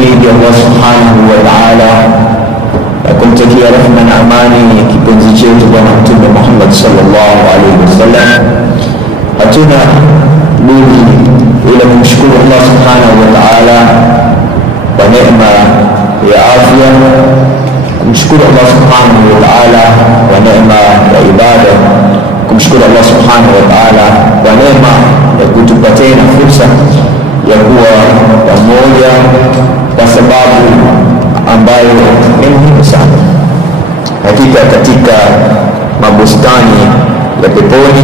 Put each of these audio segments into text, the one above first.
kumhimidi Allah subhanahu wa ta'ala na kumtakia rehema na amani kipenzi chetu Bwana Mtume Muhammad sallallahu alaihi wasallam. Hatuna budi ila kumshukuru Allah subhanahu wa ta'ala kwa neema ya afya, kumshukuru Allah subhanahu wa ta'ala kwa neema ya ibada, kumshukuru Allah subhanahu wa ta'ala kwa neema ya kutupa tena fursa ya kuwa pamoja kwa sababu ambayo ni muhimu sana. Hakika katika mabustani ya peponi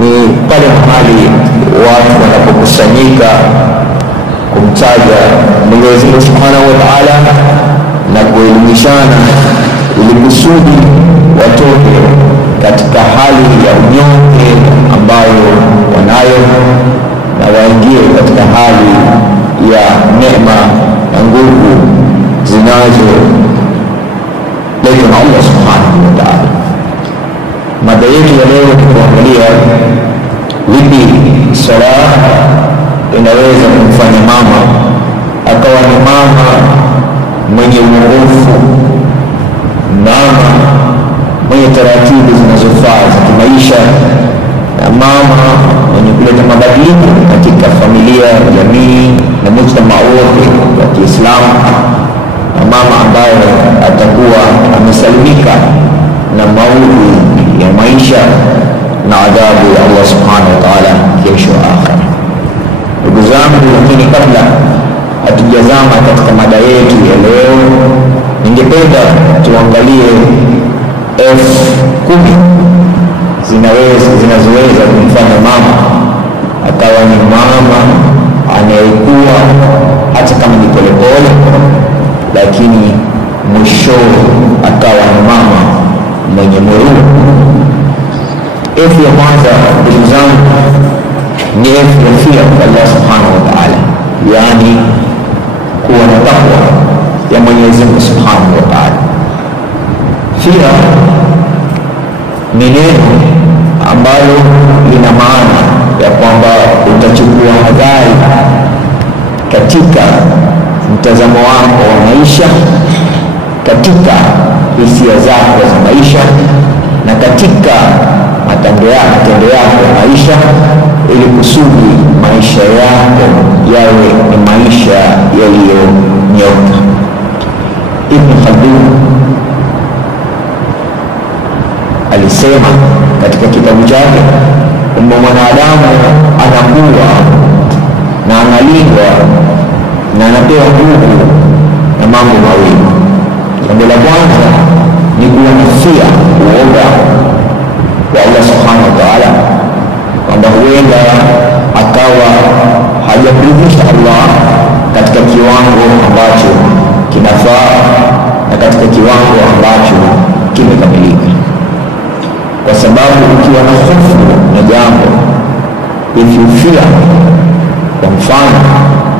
ni pale mahali watu wanapokusanyika kumtaja Mwenyezi Mungu Subhanahu wa Ta'ala na kuelimishana ili kusudi watoke katika hali ya unyonge ambayo wanayo na waingie katika hali ya neema na nguvu zinazo letwa na Allah Subhanahu wa Ta'ala. Mada yetu ya leo ni kuangalia vipi sala inaweza kumfanya mama akawa ni mama mwenye uongofu, mama mwenye taratibu zinazofaa za kimaisha, na mama mwenye kuleta mabadiliko katika familia, jamii na mujtama wote wa Kiislamu, na mama ambaye atakuwa amesalimika na maudhi ya maisha na adhabu ya Allah subhanahu wa ta'ala kesho akhera. Ndugu zangu, lakini kabla hatujazama katika mada yetu ya leo, ningependa tuangalie F10 zinazoweza kumfanya mama akawa ni mama anayekuwa hata kama ni polepole, lakini mwisho akawa ni mama mwenye muruu. F ya kwanza, ndugu zangu, ni F ya fear kwa Allah subhanahu wa ta'ala, yani kuwa na takwa ya Mwenyezi Mungu subhanahu wa ta'ala. Fear ni neno ambalo lina maana ya kwamba utachukua hadhari katika mtazamo wako wa maisha, katika hisia zako za maisha, na katika matendo yako ya maisha, ili kusudi maisha yako yawe ni maisha yaliyonyoka. Ibn Khaldun alisema katika kitabu chake kwamba mwanadamu anakuwa na analindwa na anapewa nguvu na mambo mawili. Jambo la kwanza ni kuwa na fear, uoga wa Allah subhanahu wa ta'ala, kwamba huenda akawa hajamridhisha Allah katika kiwango ambacho kinafaa na katika kiwango ambacho kimekamilika. Kwa sababu ukiwa na hofu na jambo, if you fear, kwa mfano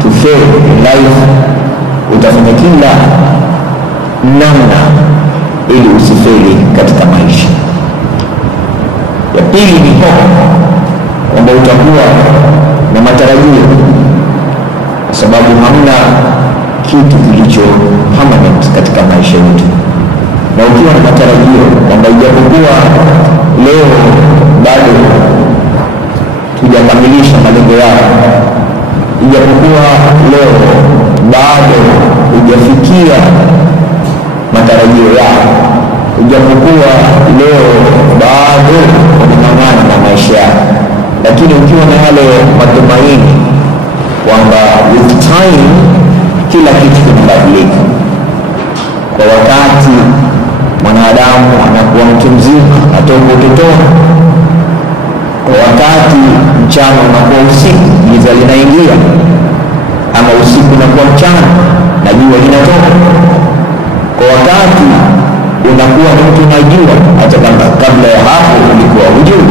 to fail in life, utafanya kila namna ili usifeli katika maisha. Ya pili ni hope, kwamba utakuwa na matarajio, kwa sababu hamna kitu kilicho permanent katika maisha yetu. Na ukiwa na matarajio kwamba ijapokuwa leo bado hujakamilisha malengo yako, ijapokuwa leo bado hujafikia matarajio yako, ijapokuwa leo bado unang'ang'ana na maisha yako, lakini ukiwa na yale matumaini kwamba with time kila kitu kinabadilika. Kwa wakati mwanadamu anakuwa mtu mzima, atoka utotoni, kwa wakati mchana unakuwa usiku, giza linaingia, ama usiku unakuwa mchana na jua linatoka. Kwa wakati unakuwa ni mtu unajua hata kabla ya hapo ulikuwa hujui.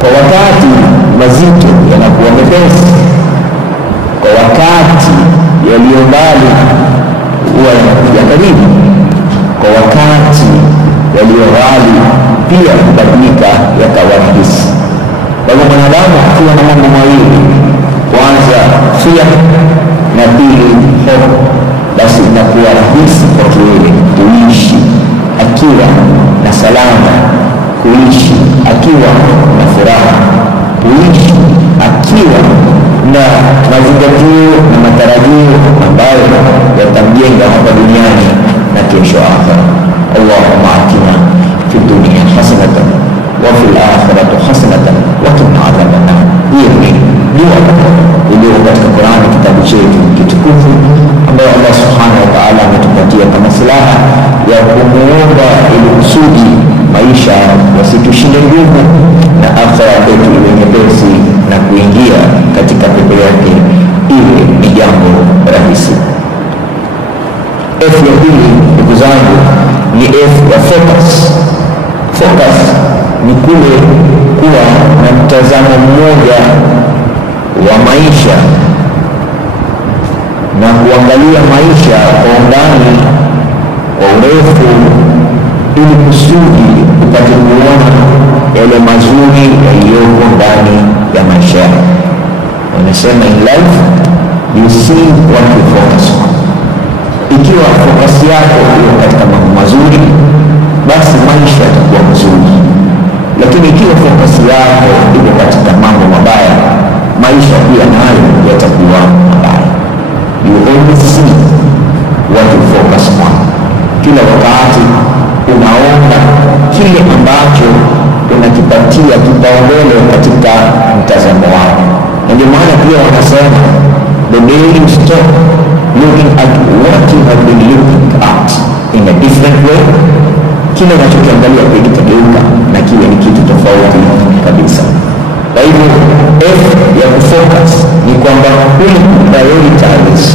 Kwa wakati mazito yanakuwa mepesi, kwa wakati yaliyo mbali huwa yanakuja karibu, kwa wakati yaliyo ghali pia kubadilika yakawa rahisi. Kwa hivyo mwanadamu akiwa na mambo mawili, kwanza fear na pili na mazingatio na matarajio ambayo yatamjenga hapa duniani na kesho akhera. Allahumma atina fi dunya hasanatan wa fil akhirati hasanatan wa qina adhaban nar. Hiyo ni dua iliyo katika Qur'an, kitabu chetu kitukufu, ambayo Allah subhanahu wa ta'ala ametupatia kama silaha ya kumuomba ili kusudi maisha yasitushinde nguvu na akhera yetu iwe nyepesi na kuingia katika pepo yake iwe ni jambo rahisi. F ya pili, ndugu zangu, ni F ya focus. Focus ni kule kuwa na mtazamo mmoja wa maisha na kuangalia maisha kwa undani, kwa urefu, ili kusudi upate kuona yale mazuri yaliyoko ndani ya maisha. Wanasema in life you see what you focus on. Ikiwa focus yako iko katika mambo mazuri, basi maisha yatakuwa mazuri. Lakini ikiwa focus yako iko katika mambo mabaya, maisha pia nayo yatakuwa mabaya. You always see what you focus on. Kila wakati unaona kile ambacho unakipatia kipaumbele katika mtazamo wako. Ndio maana pia wanasema the day you stop looking at what you have been looking at in a different way, kile unachokiangalia kitageuka na kiwe ni kitu tofauti kabisa. Kwa hivyo F ya kufocus ni kwamba kule prioritize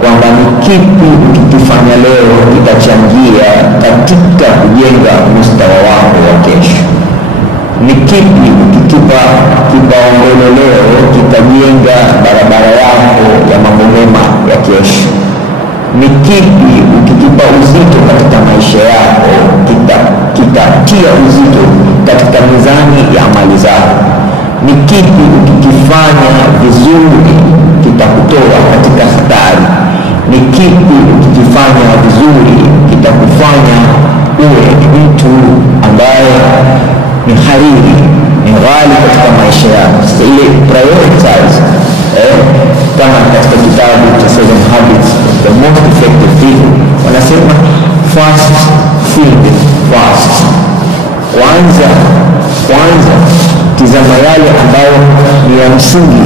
kwamba ni kipi ukikifanya leo kitachangia katika kujenga mustawa wako wa kesho. Ni kipi ukikipa kipaumbele leo kitajenga barabara yako ya mambo mema ya kesho. Ni kipi ukikipa uzito katika maisha yako kitatia uzito katika mizani ya amali zako. Ni kipi ukikifanya vizuri kitakutoa katika hatari. Ni kipi ukikifanya vizuri kitakufanya uwe mtu ambaye ni hariri, ni ghali katika maisha yako. Sasa ile prioritize, kama katika kitabu cha 7 Habits of the Most Effective People wanasema fast feed fast. Kwanza tizama yale ambayo ni ya msingi,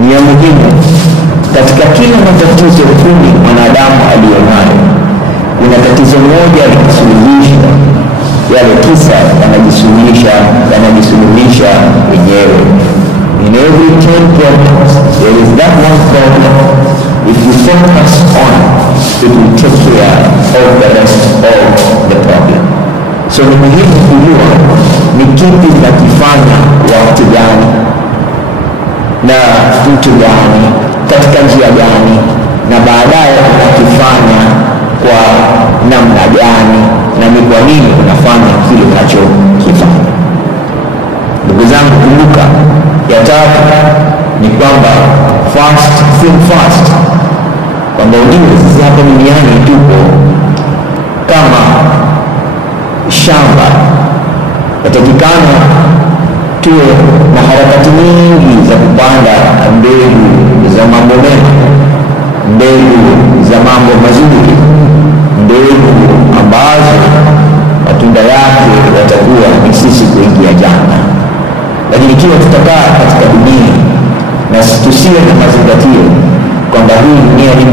ni ya muhimu. Katika kila matatizo kumi mwanadamu aliyonayo, kuna tatizo moja likisuluhisha, yale tisa yanajisuluhisha wenyewe. In every 10 problems there is that one problem. If you focus on it, will take care of the rest of the problem. So ni muhimu kujua ni kipi nakifanya wakati gani na mtu gani katika njia gani, na baadaye unakifanya kwa namna gani, na ni kwa nini unafanya kile unachokifanya. Ndugu zangu, kumbuka ya tatu ni kwamba think fast. Kwamba ujue sisi hapa duniani tupo kama shamba, yatakikana tuwe na harakati nyingi za kupanda mbegu za mambo mema, mbegu za mambo mazuri, mbegu ambazo matunda yake yatakuwa ni sisi kuingia janna. Lakini ikiwa tutakaa katika dunia na tusiwe na mazingatio kwamba hii dunia ni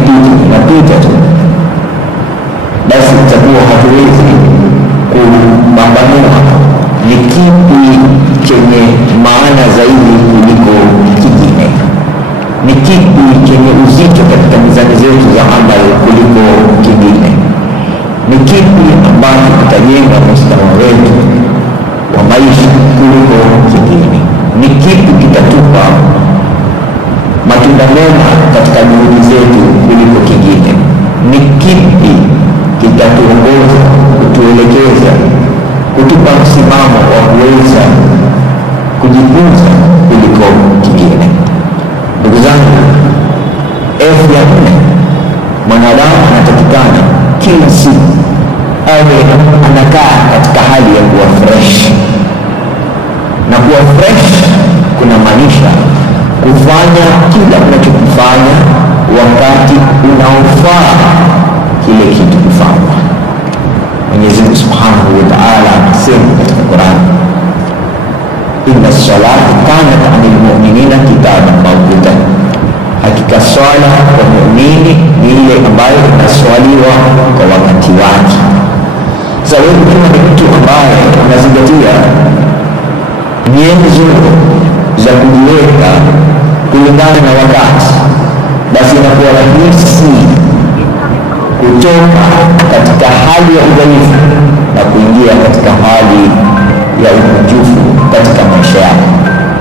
inapita tu, basi tutakuwa hatuwezi kupambanua ni kipi chenye maana zaidi kuliko kingine, ni kipi chenye uzito katika mizani zetu za amali kuliko kingine, ni kipi ambacho kitajenga mustawa wetu wa maisha kuliko kingine, ni kipi kitatupa matunda mema katika juhudi zetu kuliko kingine, ni kipi kitatuongoza, kutuelekeza, kutupa msimamo wa kuweza kujifunza kuliko kingine. Ndugu zangu, F ya 4, mwanadamu anatakikana kila siku awe anakaa katika hali ya kuwa fresh. Na kuwa fresh kuna maanisha kufanya kila unachokifanya wakati unaofaa kile kitu kufanywa. Mwenyezi Mungu Subhanahu wa Ta'ala anasema katika Qur'an, inna as-salata kanat 'alal mu'minina kitaban mawquta, hakika swala kwa muumini ni ile ambayo inaswaliwa kwa wakati wake. Sasa wewe kama ni mtu ambaye unazingatia nyenzo za kujiweka kulingana na wakati, basi inakuwa rahisi kutoka katika hali ya udhaifu na kuingia katika hali ya ukunjufu katika maisha yako,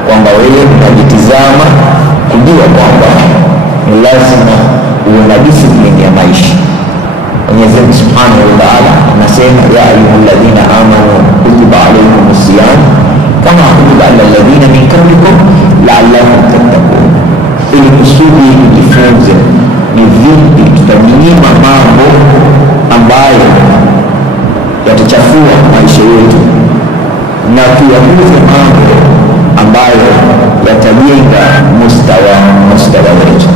kwamba wewe unajitizama kujua kwamba ni lazima uwe na discipline ya maisha. Mwenyezi Mungu Subhanahu wa Ta'ala anasema, ya ayyuhalladhina amanu kutiba alaykumus siyam kama kutiba alal ladhina min qablikum la'allakum tattaqun, ili kusudi tujifunze ni vipi tutajinyima mambo ambayo yatachafua maisha yetu na tuyakuze mambo ambayo yatajenga mustawa wetu.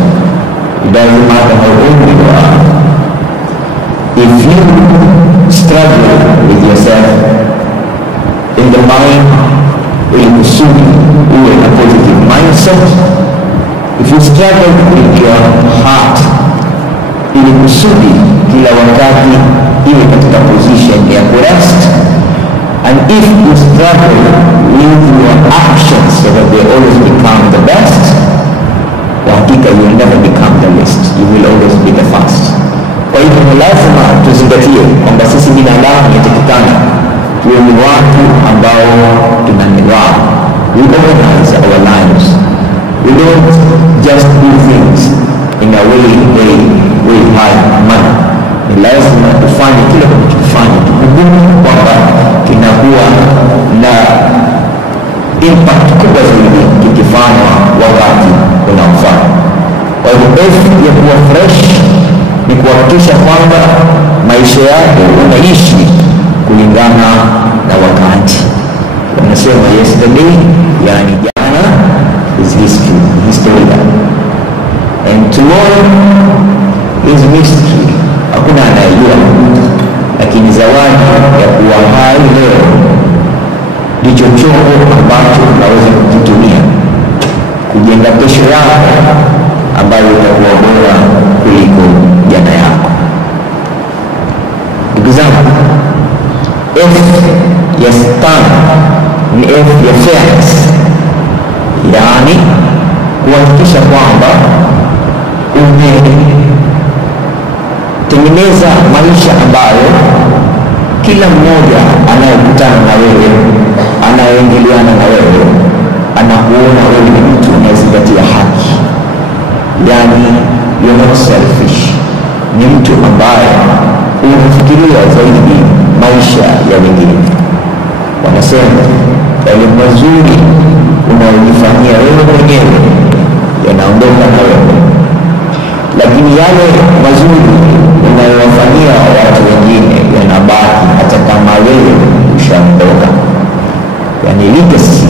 It doesn't matter how old you are. If you struggle with yourself in the mind, ili kusudi uwe na positive mindset. If you struggle with your heart, ili kusudi kila wakati iwe katika position ya kurest, and if you struggle with your actions so that they always become the best, hakika you will never become the least, you will always be the first. Kwa hivyo ni lazima tuzingatie kwamba sisi binadamu yatakikana tuwe ni watu ambao tuna nidhamu. We organize our lives. We don't just do things in a way we hide money. Ni lazima tufanye kile tunachofanya tukumbuke kwamba kinakuwa na impact kubwa zaidi kikifanywa wakati unaofaa. Kwa hivyo basic ya kuwa fresh ni kuhakikisha kwamba maisha yako unaishi kulingana na wakati. Wanasema yesterday, yani jana, is history, and tomorrow is mystery. Hakuna anayejua, lakini zawadi ya kuwa hai leo ndicho chombo ambacho unaweza kukitumia kujenga kesho yako ambayo itakuwa bora kuliko jana yako. Ndugu zangu, F ya stand ni F ya fairness, yaani kuhakikisha kwamba umetengeneza maisha ambayo kila mmoja anayekutana na wewe, anayeingiliana na wewe, anakuona wewe ni mtu unayezingatia haki, yaani you're not selfish, ni mtu ambaye unafikiria zaidi maisha ya wengine. Wanasema yale mazuri unayojifanyia wewe mwenyewe yanaondoka na wewe, lakini yale mazuri unayowafanyia watu wengine yanabaki hata kama wewe ushaondoka. Yani legacy,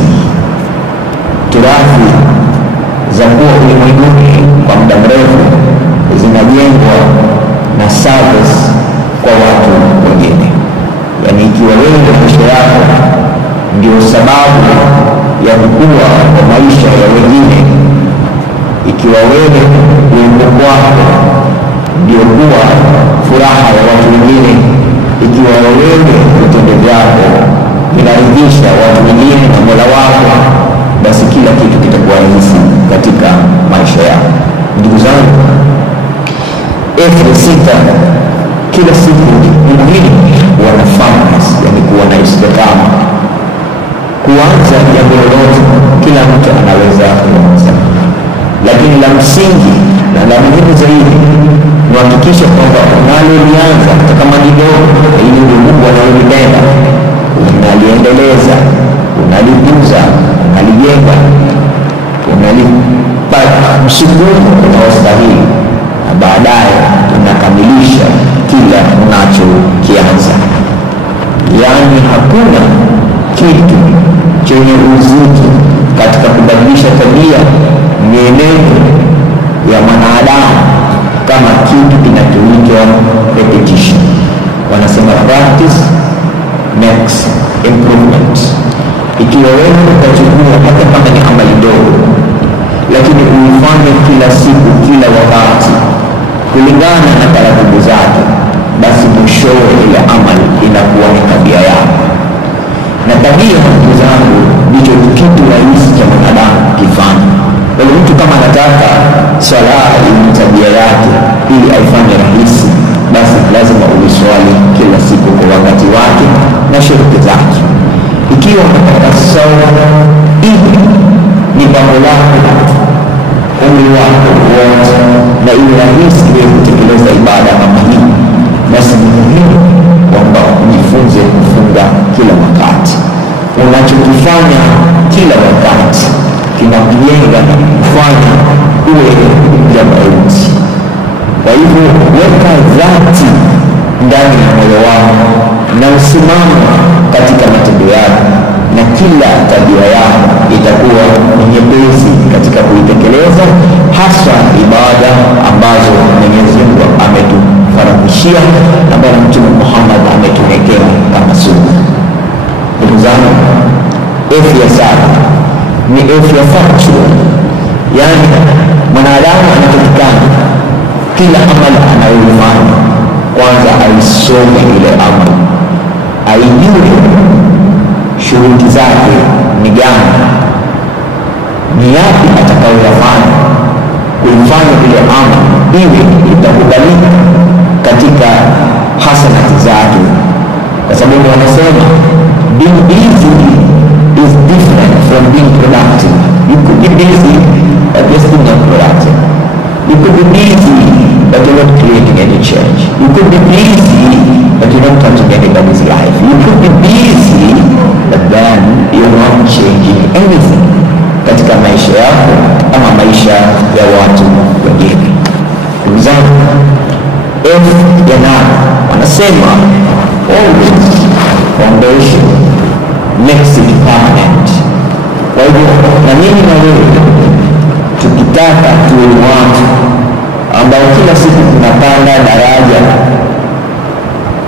turathi za kuwa ulimwenguni kwa muda mrefu zinajengwa na service kwa watu wengine. Yani ikiwa wewe maisha yako ndio sababu ya kukua kwa maisha ya wengine, ikiwa wewe uwepo wako ndio kuwa furaha ya watu wengine, ikiwa wewe vitendo vyako vinaridhisha watu wengine na Mola wako, basi kila kitu kitakuwa rahisi katika maisha yako. Ndugu zangu, F6, kila siku ni muhimu kuwa na focus, yani kuwa na istiqama. Kuanza jambo lolote kila mtu anaweza kuanza, lakini la msingi na la muhimu zaidi ni kuhakikisha kwamba unalolianza hata kama ni dogo, ili Mungu analolipenda unaliendeleza, unalikuza, unalijenga, unalipa msukumo unaostahili, na baadaye unakamilisha kila unachokianza. Yaani hakuna kitu chenye uzito katika kubadilisha tabia, mienendo ya mwanadamu kama kitu kinachoitwa repetition. Wanasema practice makes improvement. Ikiwa wewe utachukua hata kama ni amali ndogo, lakini uifanye kila siku, kila wakati, kulingana na taratibu zake, basi mwishowe ile amali inakuwa ni tabia yako. Na tabia, ndugu zangu, ndicho kitu rahisi cha mwanadamu kifanya. Kwa hiyo mtu kama anataka swala ni tabia yake ili aifanye rahisi, basi lazima uiswali kila siku kwa wakati wake na sharti zake. Ikiwa unataka sawa ili ni jambo lako, umri wako wote, na ili rahisi wewe kutekeleza ibada kama hii, basi ni muhimu kwamba ujifunze kufunga kila wakati. Unachokifanya kila wakati kinakujenga na kufanya uwe jambaruti. Kwa hivyo weka dhati ndani ya moyo wako na usimame katika matendo yako, na kila tabia yako itakuwa nyepesi katika kuitekeleza, hasa ibada ambazo Mwenyezi Mungu ametufaradhishia na Bwana Mtume Muhammad ametuwekea kama sunna. Ndugu zangu, afya safi ni afya factual, yani mwanadamu anatakikana kila amali anayoifanya kwanza aisome ile amali, aijue shuruti zake ni gani, ni yapi atakayoyafanya kuifanya ile amali iwe itakubalika katika hasanati zake. Kwa sababu wanasema being busy is different from being productive. You could be busy but you're still not productive. You could be busy but you're not creating any change. You could be busy but you're not touching anybody's life. You could be busy but then you're not changing anything katika maisha yako ama maisha ya watu wengine. Ndugu zangu, wanasema always foundation makes it permanent. Kwa hivyo na mimi na wewe tukitaka tuwe watu ambao kila siku tunapanda daraja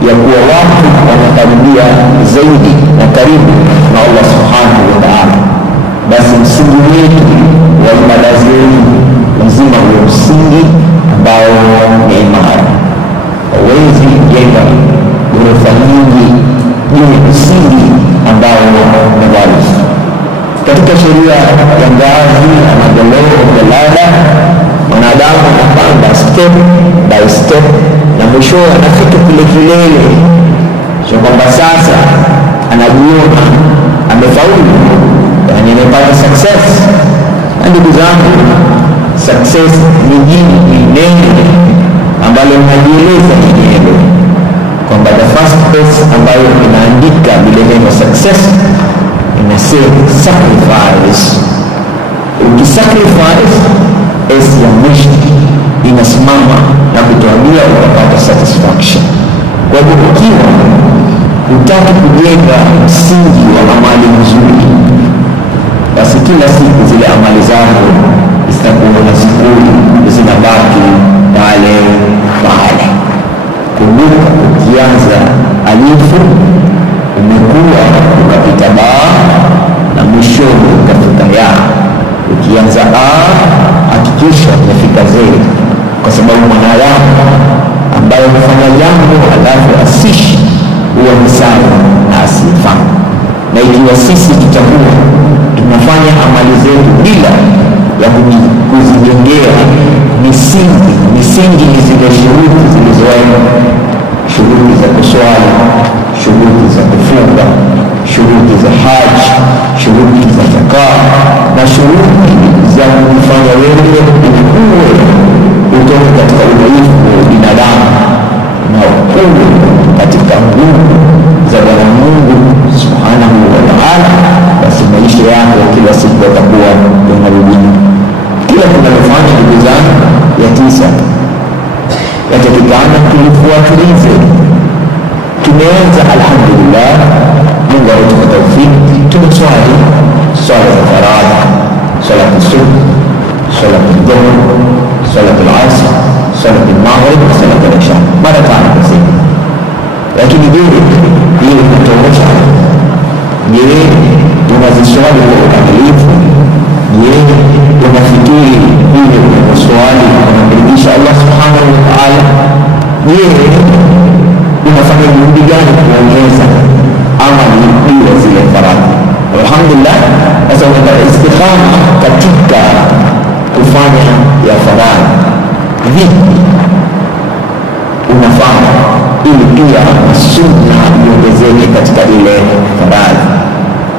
ya kuwa watu wanakaribia zaidi na karibu na Allah subhanahu wa ta'ala, basi msingi wetu wa ibada zetu lazima uwe msingi ambao ni imara. Hawezi jenga ghorofa nyingi juu ya msingi ambao ni dhaifu. Katika sheria ya ngazi na maendeleo ya ladder, mwanadamu anapanda step by step na mwisho anafika kile kilele, sio kwamba sasa anajiona amefaulu, yani amepata success. Na ndugu zangu, success ni neno ambalo linajieleza lenyewe kwamba the first place ambayo inaandika bila neno success inasema sacrifice. Ukisacrifice as ya mwisho inasimama na kutuambia utapata satisfaction. Kwa hivyo ukiwa utaki kujenga msingi wa amali nzuri, basi kila siku zile amali zako zitakuwa na sifuri, zinabaki pale pale. Kumbuka, ukianza alifu umekuwa ukapita baa na mwisho ukafika ya. Ukianza hakikisha umefika zaidi, kwa sababu mwanadamu ambaye hufanya jambo alafu asishi huwa ni sawa na asifanye. Na ikiwa sisi tutakuwa tunafanya amali zetu bila ya kuzijengea misingi ni zile shuruti zilizowekwa, shuruti za kuswali, shuruti za kufunga, shuruti za haji, shuruti za zakat na shuruti za kufanya wewe ukue utoke katika udhaifu wa binadamu na ukue katika nguvu za Bwana Mungu subhanahu wa ta'ala, basi maisha yako kila siku yatakuwa yanarudi. Kila tunalofanya ndugu zangu ya tisa yatakikana tulifuatilize. Tumeanza alhamdulillah, Mungu ametupa taufiki, tumeswali swala za faradhi, swala ya subh, swala ya dhuhr, swala ya asr, swala ya maghrib, swala ya isha, mara 5 kwa siku. Lakini je, hiyo inatosha? Je, unaziswali kwa ukamilifu? Je, unafikiri hiyo swali unamridhisha Allah subhanahu wa ta'ala? Je, unafanya juhudi gani kuongeza amali bila zile faradhi? Alhamdulillah, sasa unapata istiqama katika kufanya ya faradhi. Vipi unafanya ili pia sunna iongezeke katika ile faradhi?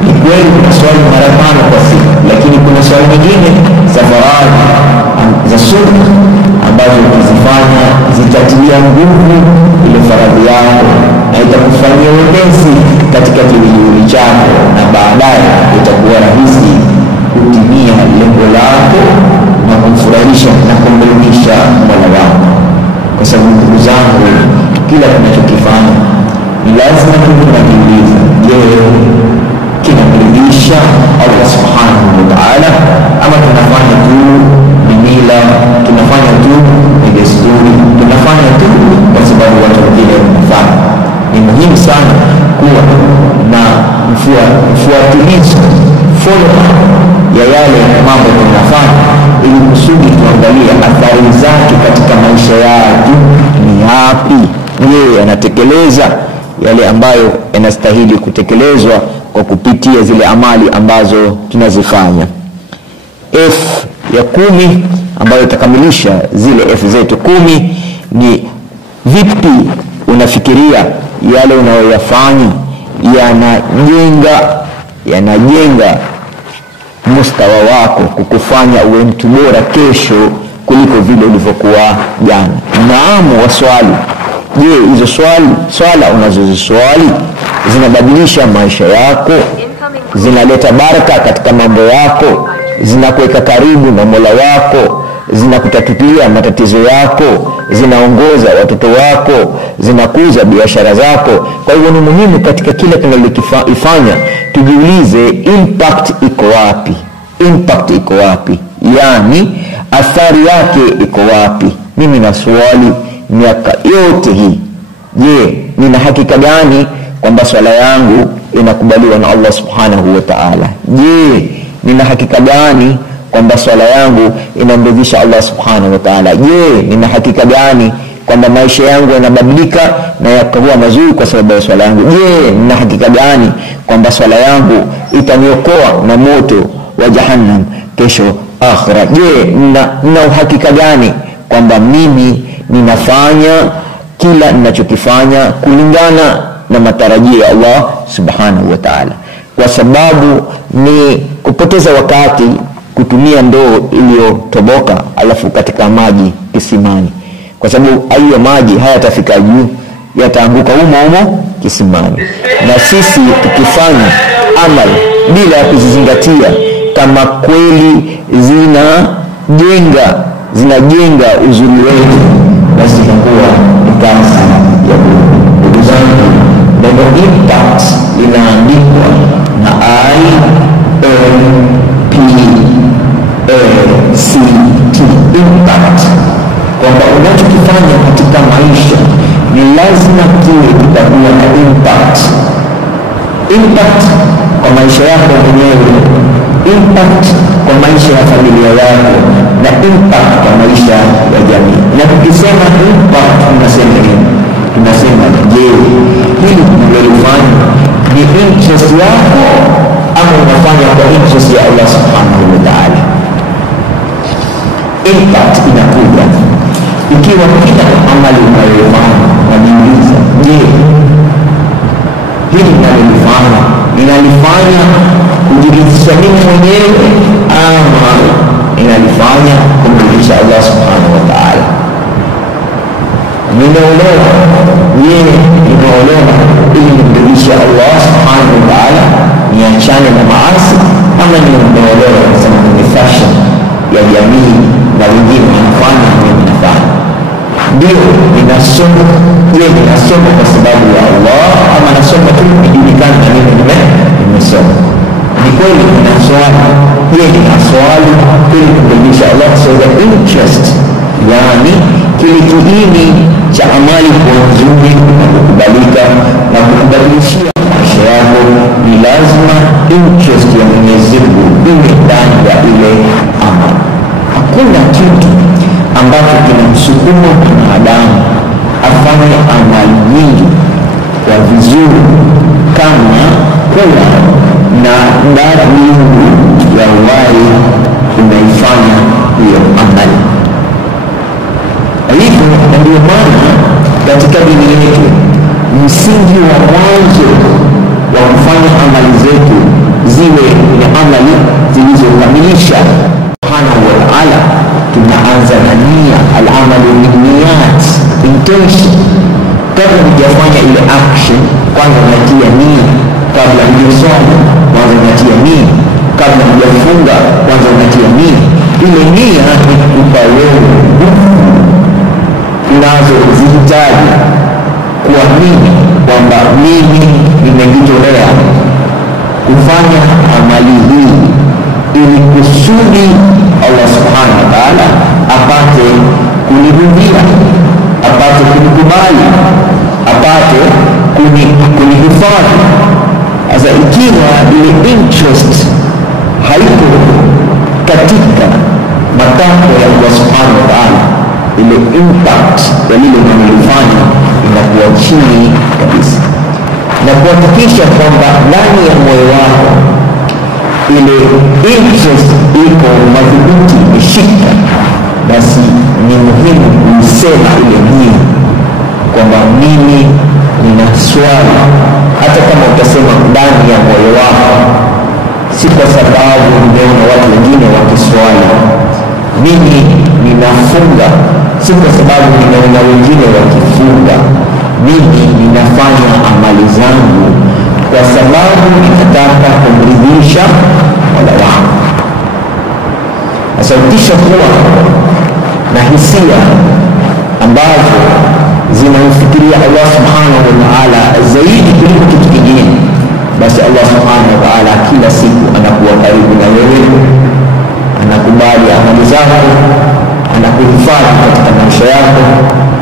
Ni kweli kuna swali mara 5 kwa siku, lakini kuna swali nyingine za faradhi za sunna ambazo ukizifanya zitatilia nguvu ile faradhi yako na itakufanyia wepesi katika kiwiliwili chako, na baadaye itakuwa rahisi kutimia lengo lako na kumfurahisha na kumridhisha Mola wako. Kwa sababu ndugu zangu, kila tunachokifanya ni lazima tunajiuliza, je, kinamridhisha Allah subhanahu wa ta'ala, ama tunafanya tu ni mila, tunafanya tu ni desturi, tunafanya tu kwa sababu watu wengine wanafanya? Ni muhimu sana kuwa na mfuatilizo, follow ya yale mambo tunafanya, ili kusudi tuangalie athari zake katika maisha yetu ni yapi. Je, yanatekeleza yale ambayo yanastahili kutekelezwa kwa kupitia zile amali ambazo tunazifanya? F ya 10 ambayo itakamilisha zile F zetu 10 ni vipi unafikiria yale unayoyafanya yanajenga mustawa wako kukufanya uwe mtu bora kesho kuliko vile ulivyokuwa jana. Naam, waswali. Je, hizo swala unazoziswali zinabadilisha maisha yako? Zinaleta baraka katika mambo yako? Zinakuweka karibu na Mola wako? Zinakutatulia matatizo yako? Zinaongoza watoto wako? Zinakuza biashara zako? Kwa hivyo ni muhimu katika kila tunalokifanya tujiulize impact iko wapi? Impact iko wapi? Yani athari yake iko wapi? Mimi naswali miaka yote hii, je, nina hakika gani kwamba swala yangu inakubaliwa na Allah subhanahu wa ta'ala? Je, nina hakika gani kwamba swala yangu inamridhisha Allah subhanahu wa ta'ala? Je, nina hakika gani kwamba maisha yangu yanabadilika na yakawa mazuri kwa sababu ya swala yangu? Je, nina hakika gani kwamba swala yangu itaniokoa na moto wa jahannam kesho akhira? Je, nina uhakika gani kwamba mimi ninafanya kila ninachokifanya kulingana na matarajio ya Allah subhanahu wa ta'ala? Kwa sababu ni kupoteza wakati kutumia ndoo iliyotoboka alafu katika maji kisimani, kwa sababu hayo maji hayatafika juu, yataanguka humo kisimani. Na sisi tukifanya amali bila ya kuzizingatia kama kweli zinajenga uzuri wetu, basi itakuwa ni kazi ya ndugu zangu. Neno impact linaandikwa na IMPACT, impact, kwamba unachokifanya katika maisha ni lazima kiwe kitakuwa na impact. Impact kwa maisha yako mwenyewe, impact kwa maisha ya familia yako, na impact kwa maisha ya jamii. Na tukisema impact tunasema nini? Tunasema, je, hili unalofanya ni interest yako ama unafanya kwa interest ya Allah subhanahu wa ta'ala? Impact inakuja ikiwa kila amali unayofanya unajiuliza, je, hili ninalifanya kujiridhisha mimi mwenyewe ama ninalifanya kumridhisha Allah subhanahu wa ta'ala? Ninaolewa ili nimridhishe Allah subhanahu wa ta'ala, niachane na maasi, ama ninaolewa kwa sababu ni fashion ya jamii na wengine wanafanya mimi nafanya? Ndio ninasoma. Je, ninasoma kwa sababu ya Allah ama nasoma tu kujulikana na mimi nimesoma? Ni ni kweli nina swali, je, nina swali ili kumrudisha Allah? So the interest, yani kile kiini cha amali kwa nzuri na kukubalika na kukubadilishia maisha yako, ni lazima interest ya Mwenyezi Mungu iwe ndani ya ile amali. Hakuna kitu ambacho kinamsukuma mwanadamu afanye amali nyingi kwa vizuri kama kula na ndani ya wali unaifanya hiyo amali. Hivyo ndio maana katika dini yetu msingi wa mwanzo wa kufanya amali zetu ziwe ni amali zilizokamilisha subhanahu wa ta'ala, tunaanza na nia, al-amalu binniyat, intention. Kabla hujafanya ile action, kwanza unatia nia. Kabla hujasoma, kwanza unatia nia. Kabla hujafunga, kwanza unatia nia. Ile nia ni kukupa wewe unazozihitaji kuamini kwamba mimi nimejitolea kufanya amali hii ili kusudi Allah subhanahu wa ta'ala apate kuniridhia, apate kunikubali, apate kunihifadhi. Sasa ikiwa ile interest haipo katika matakwa ya Allah subhanahu wa ta'ala, ile impact ya lile unalofanya inakuwa chini kabisa. Na kuhakikisha kwamba ndani ya moyo wako ile interest iko madhubuti, imeshika, basi ni muhimu kusema ile nia kwamba mimi nina swali. Hata kama utasema ndani ya moyo wako, si kwa sababu nimeona watu wengine wakiswali, mimi ninafunga si kwa sababu ninaona wengine wakifunga, mimi ninafanya amali zangu kwa sababu ninataka kumridhisha Mola wangu. Sasa ukisha kuwa na hisia ambazo zinamfikiria Allah subhanahu wa ta'ala zaidi kuliko kitu kingine, basi Allah subhanahu wa ta'ala kila siku anakuwa karibu na wewe, anakubali amali zako, anakuhifadhi katika maisha yako,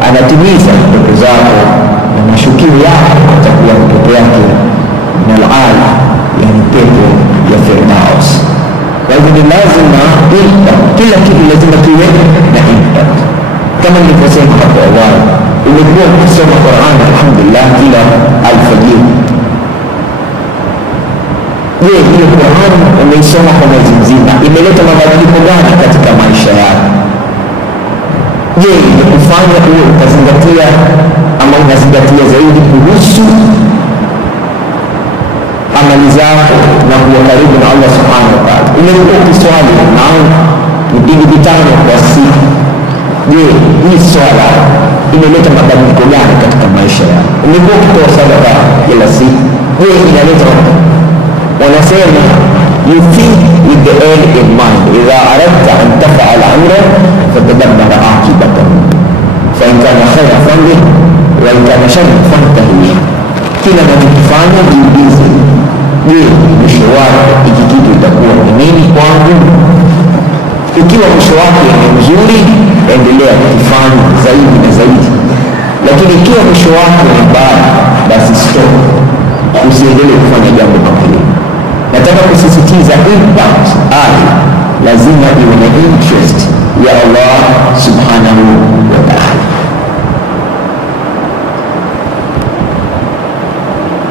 anatimiza ndoto zako, na mashukio yako atakuwa mtoto yake na al-ala, yani pepo ya Firdaus. Kwa hivyo ni lazima kila kitu lazima kiwe na impact. Kama nilivyosema hapo awali, umekuwa ukisoma Qur'an alhamdulillah kila alfajiri. Je, hiyo Qur'an umeisoma kwa mwezi mzima imeleta mabadiliko gani katika maisha yako? Je, imekufanya uwe ukazingatia ama unazingatia zaidi kuhusu amali zako na kuwa karibu na Allah subhanahu wa ta'ala? Umekuwa ukiswali na vipindi vitano kwa siku. Je, hii swala imeleta mabadiliko gani katika maisha yako? Umekuwa ukitoa sadaka kila siku. Je, inaleta? Wanasema you think with the end in mind. Idha aradta an taf'ala amran fatadabbar aqibatahu, fa in kana khayran famdih wa in kana sharran fantahi. Kila unachofanya jiulize, je, mwisho wake hiki kitu itakuwa ni nini kwangu? Ikiwa mwisho wake ni mzuri, endelea kufanya zaidi na zaidi. Lakini ikiwa mwisho wake ni mbaya, basi stop, usiendelee kufanya jambo kama hilo. Nataka kusisitiza impact lazima iwe na interest ya Allah subhanahu wa ta'ala.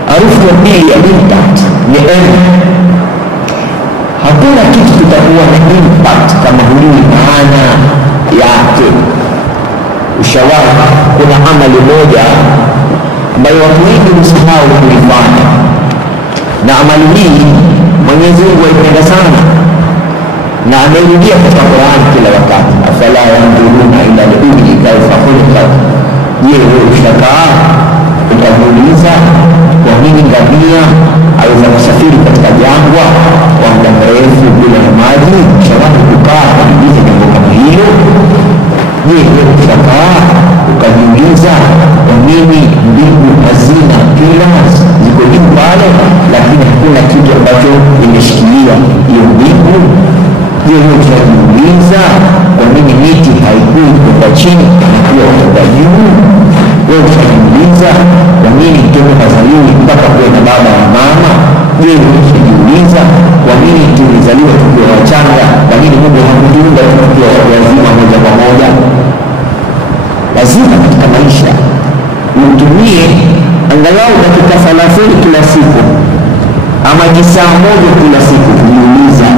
Harufu ya pili ya impact ni hakuna kitu kitakuwa na impact kama hujui maana yake. Ushawahi, kuna amali moja ambayo watu wengi msahau kuifanya, na amali hii Mwenyezi Mungu aipenda sana na ameirudia katika Qur'an kila wakati. Afala yanzuruna ila al-ibli kayfa khuliqat. Je, wewe ushakaa ukamuuliza kwa nini ngamia aweza kusafiri katika jangwa kwa muda mrefu bila maji? Ushawahi kukaa kuuliza jambo kama hilo? Je, wewe ushakaa ukajiuliza kwa nini mbingu hazina pillars, ziko juu pale lakini hakuna kitu ambacho imeshikilia anakuwa kutoka juu. Wewe ukijiuliza kwa nini mtoto hazaliwi mpaka kuwe na baba na mama? Je, ukijiuliza kwa nini tulizaliwa tukiwa wachanga? Kwa nini Mungu hakutuumba tukiwa wazima moja kwa moja? Lazima katika maisha utumie angalau dakika 30 kila siku ama saa moja kila siku kujiuliza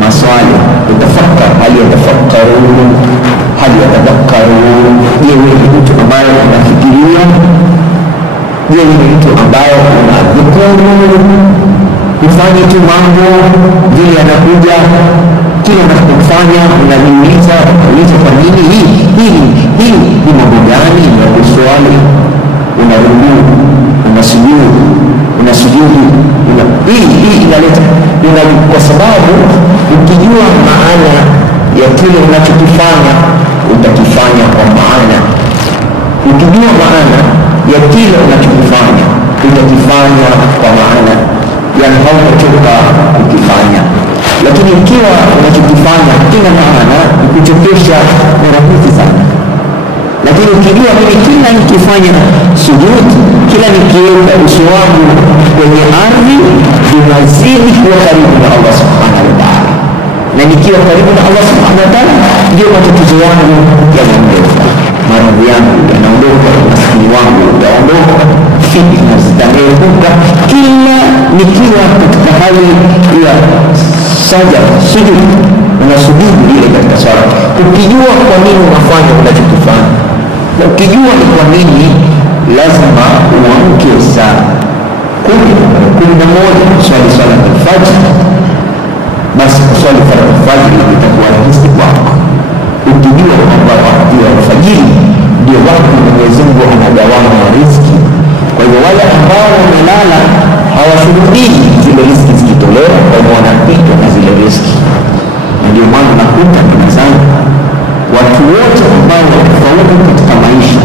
maswali, utafakar, hali yatafakkarun, hali yatadakkarun. Je, wewe ni mtu ambaye unafikiria? Je, ni mtu ambaye unadhukuru? Kufanya tu mambo vile yanakuja, kila unapofanya unajiuliza kwa nini hii ni mambo gani? Na kuswali, unarukuu, unasujudu, hii inaleta kwa sababu ukijua maana ya kile unachokifanya utakifanya kwa maana. Ukijua maana ya kile unachokifanya utakifanya kwa maana, yani hautachoka kukifanya. Lakini ikiwa unachokifanya kina maana, kuchokesha ni rahisi sana. Lakini ukijua mimi kila nikifanya sujudi, kila nikiweka uso wangu kwenye ardhi, ninazidi kuwa karibu na Allah subhanahu wa ta'ala, na nikiwa karibu na Allah subhanahu wa ta'ala ndio matatizo yangu yanaondoka, maradhi yangu yanaondoka, umaskini wangu utaondoka, fitna zitaondoka. Kila nikiwa katika hali ya sujud, unasujudu ile katika swala, ukijua kwa nini unafanya unachokifanya, na ukijua ni kwa nini lazima uamke saa 11 kuswali swala ya fajr, basi kuswali swala ya fajr itakuwa rahisi kwako. Ukijua kwamba wakati wa alfajiri ndio wakati Mwenyezi Mungu anagawana riziki. Kwa hivyo wale ambao wamelala hawashuhudii zile riziki zikitolewa, kwa hivyo wanapitwa na zile riziki. Ndio maana nakuta ndugu zangu, watu wote ambao wanafaulu katika maisha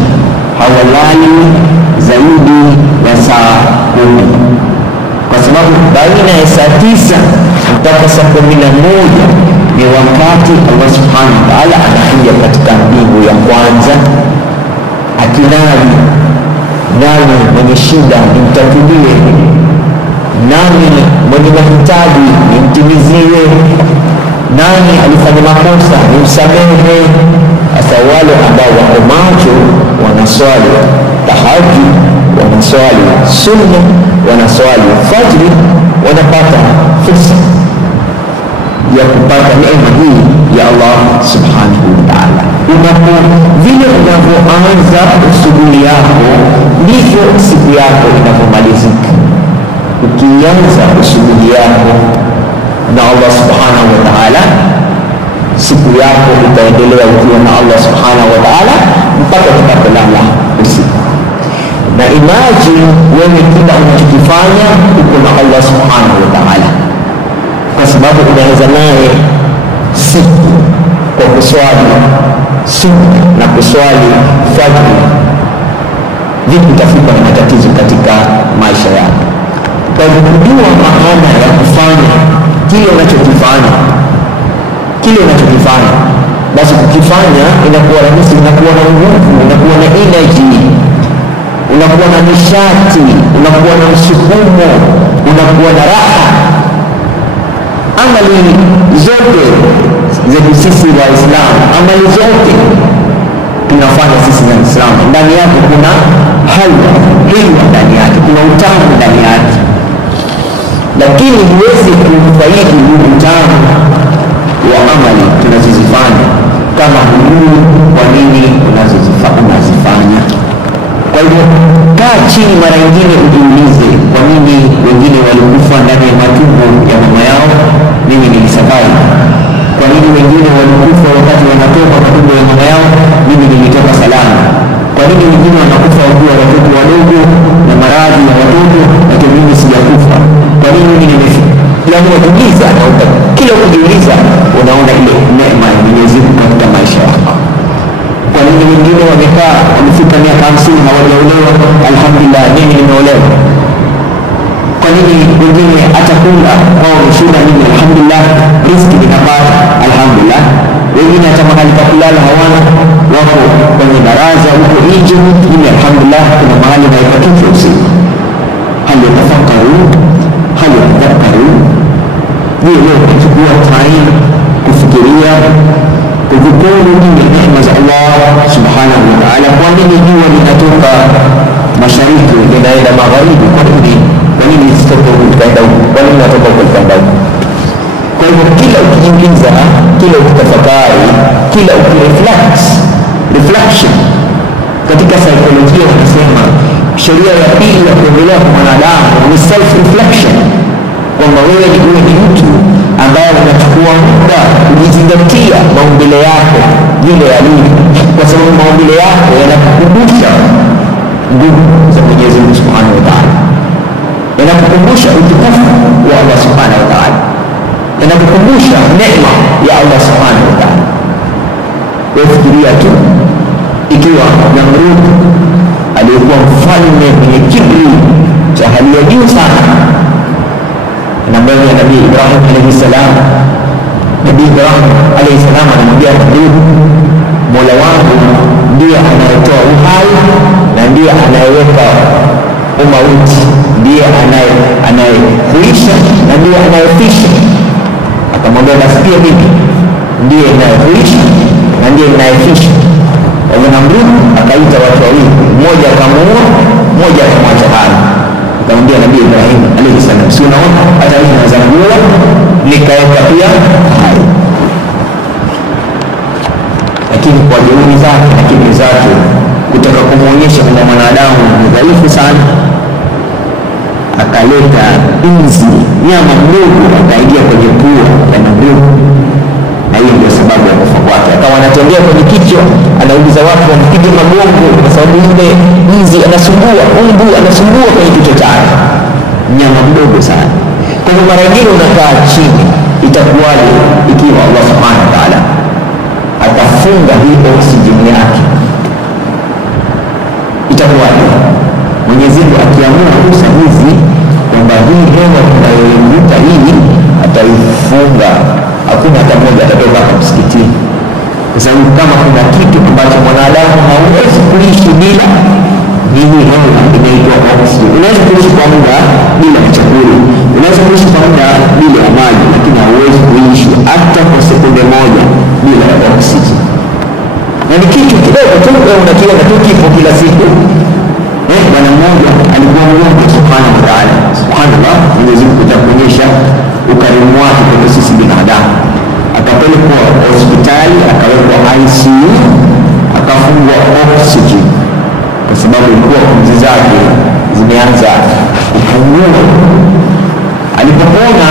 hawalali zaidi ya saa 10, kwa sababu baina ya saa 9 mpaka saa 11 ni wakati Allah subhanahu wa ta'ala anakuja katika mbingu ya kwanza akinadi, nani mwenye shida nimtatulie, nani mwenye mahitaji nimtimizie, nani alifanya makosa nimsamehe. Hasa wale ambao wako macho, wanaswali tahajjud, wanaswali sunna, wanaswali fajr, wanapata fursa ya kupata neema hii ya Allah subhanahu wa ta'ala. Vile unavyoanza shughuli yako ndivyo siku yako inavyomalizika. Ukianza shughuli yako na Allah subhanahu wa ta'ala, siku yako itaendelea ukiwa na Allah subhanahu wa ta'ala mpaka utakapolala usiku. Na imagine wewe kila unachokifanya uko na Allah subhanahu wa ta'ala, kwa sababu unaanza naye siku kwa kuswali sunna na kuswali fajr. Vipi utafika na matatizo katika maisha yako? Kwa hivyo kujua maana ya kufanya kile unachokifanya, basi kukifanya inakuwa rahisi, unakuwa na nguvu, unakuwa na energy, unakuwa na nishati, unakuwa na msukumo, unakuwa na raha. Amali zote zetu sisi Waislamu, amali zote tunafanya sisi Waislamu, ndani yake kuna halwa ndani yake, kuna utamu ndani yake, lakini huwezi kufaidi utamu wa amali tunazozifanya kama hujui kwa nini unazifanya. Kwa hivyo kaa chini mara nyingine ujiulize, kwa nini wengine walikufa ndani ya matumbo ya mama yao, mimi nilisurvive? Kwa nini wengine walikufa wakati wanatoka matumbo ya mama yao, mimi nilitoka salama? Kwa nini wengine wanakufa wakiwa watoto wadogo na maradhi ya watoto, lakini mimi sijakufa? Kwa nini mimi nimefika? Yaani wajiuliza, kila ukijiuliza unaona ile neema ya Mwenyezi Mungu katika maisha yako. Kwa nini wengine wamekaa wamefika miaka 50 hawajaolewa? Alhamdulillah, mimi nimeolewa. Kwa nini wengine hata kula wao wameshinda, mimi alhamdulillah riziki ninapata, alhamdulillah. wengine hata mahali pa kulala hawana, wako kwenye baraza huko nje. Mimi alhamdulillah kuna mahali naika kitu usiku. Hali ya tafakaru ni leo kuchukua time kufikiria kuzikuru ni neema za Allah subhanahu wa ta'ala. Kwa nini jua linatoka mashariki linaenda magharibi? Kwa nini lisitoke huko likaenda huko? Kwa nini linatoka huko likaenda huko? Kwa hivyo kila ukijiuliza, kila ukitafakari, kila reflection katika saikolojia wanasema sheria ya pili ya kuendelea kwa mwanadamu ni self reflection, kwamba wewe ni mtu ambaye unachukua muda kujizingatia maumbile yako vile yalivyo, kwa sababu maumbile yako yanakukumbusha nguvu za Mwenyezi Mungu Subhanahu wa Ta'ala, yanakukumbusha utukufu wa Allah Subhanahu wa Ta'ala, yanakukumbusha neema ya Allah Subhanahu wa Ta'ala. Fikiria tu ikiwa Namrud aliyekuwa mfalme mwenye kiburi cha hali ya juu sana, na mbele ya Nabii Ibrahim alayhi salam, Nabii Ibrahim alayhi salam anamwambia Namrud, Mola wangu ndiye anayetoa uhai na ndiye anayeweka umauti, ndiye anayehuisha na ndiye anayefisha. Akamwambia basi pia mimi ndiye ninayehuisha na ndiye ninayefisha. Namrud akaita watu wawili, mmoja akamuua, mmoja akamwacha hai. Akamwambia Nabii Ibrahim alayhi salam, si unaona hata mimi nazangua nikaweka pia hai. Lakini kwa juhudi zake na kiburi zake kutaka kumuonyesha kwamba mwanadamu ni dhaifu sana, akaleta inzi, nyama mdogo, akaingia kwenye pua la Namrud, na hiyo ndio sababu ya kufa kwake. Akawa anatembea kwenye kichwa, anauliza watu wampige magongo, kwa sababu yule inzi anasumbua, umbu anasumbua kwenye kichwa chake, nyama mdogo sana. Kwa hivyo mara nyingine unakaa chini, itakuwaje ikiwa Allah Subhanahu wa Ta'ala atafunga hii oksijeni yake? Itakuwaje Mwenyezi Mungu akiamua kusa hizi kwamba hii hewa tunayoivuta hii ataifunga, hakuna hata mmoja atatoka hapa msikitini, kwa sababu kama kuna kitu ambacho mwanadamu hawezi kuishi bila hii hewa inaitwa oksijeni. Unaweza kuishi kwa muda bila chakula, unaweza kuishi kwa muda bila maji, lakini hauwezi kuishi hata kwa sekunde moja bila oksijeni. Na ni kitu kidogo tu, wewe unakiona tu kipo kila siku. Bwana mmoja alikuwa mgonjwa, subhanahu wa ta'ala, subhanallah, Mwenyezi Mungu atakuonyesha ukarimu wake kwa sisi binadamu. Akapelekwa hospitali, akawekwa ICU, akafungwa oxygen kwa sababu ilikuwa pumzi zake zimeanza kupungua. Alipopona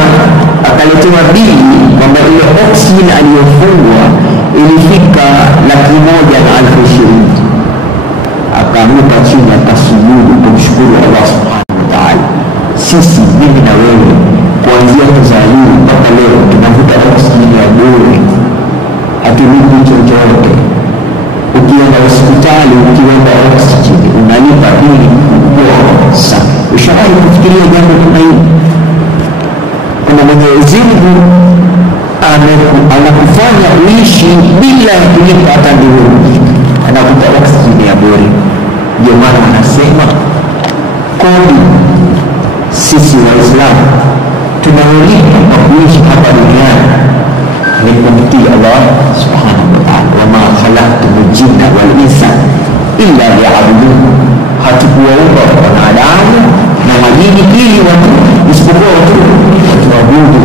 akaletewa bili kwamba ile oxygen aliyofungwa ilifika 120,000. Akaanguka chini akasujudu kumshukuru Allah Subhanahu wa Ta'ala. Sisi, mimi na wewe, kuanzia kuzaliwa mpaka leo tunavuta oksijeni ya bure, hatulipi chochote. Ukienda hospitali ukiomba oksijeni unalipa bili kubwa sana. Ushawahi kufikiria jambo kama hili? Kuna Mwenyezi Mungu anakufanya uishi bila ya kulipa hata dirham, anakupa oksijeni ya bure. Ndio maana anasema kodi sisi Waislamu tunalipa kwa kuishi hapa duniani ni kumtii Allah Subhanahu wa Ta'ala, wama khalaqtul jinna wal insa illa liya'budun. Hatukuwaumba wanadamu na majini ili watu isipokuwa watu waabudu.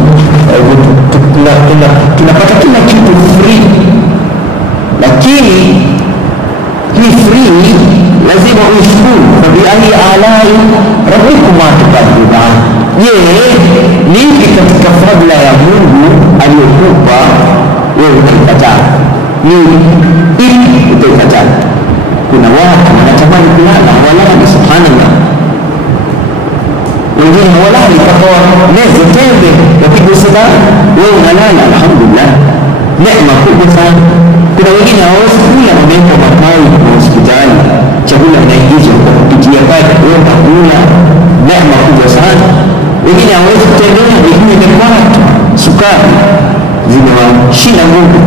Tunapata kila kitu free, lakini hii free lazima uishukuru. Fa bi ayi alai rabbikuma tukadhiban. Ni hivi katika fadhila ya Mungu aliyokupa wewe ukikataa, ni ili utakataa. Kuna watu wanatamani kulala hawalali, subhanallah. Wengine hawalali mpaka meze tembe wapigwe sindano, wewe unalala, alhamdulillah, neema kubwa sana. Kuna wengine hawawezi kula, wamewekwa makai kwa hospitali, chakula kinaingizwa kwa kupitia pale, wewe unakula, neema kubwa sana. Wengine hawawezi kutembea, miguu imekata, sukari zimewashinda nguvu,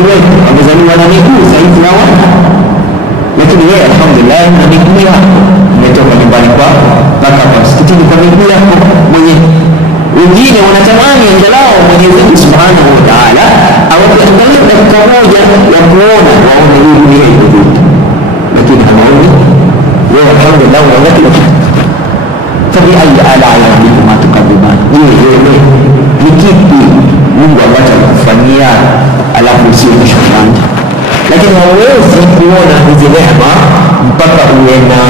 wazazi wetu wamezaliwa na miguu saizi hawana, lakini wewe alhamdulillah na miguu yako umetoka nyumbani kwako mpaka kwa msikitini kwa miguu yako mwenyewe. Wengine wanatamani angalau Mwenyezi Mungu Subhanahu wa Ta'ala awaangalie dakika moja ya kuona, waone hii dunia iko vipi, lakini hawaoni. Wewe alhamdulillah unaona kila kitu. Fabi ayi ala'i rabbikuma tukadhiban, wewe ni kipi Mungu ambacho alikufanyia alafu sio shukrani? Lakini hauwezi kuona hizi neema mpaka uwe na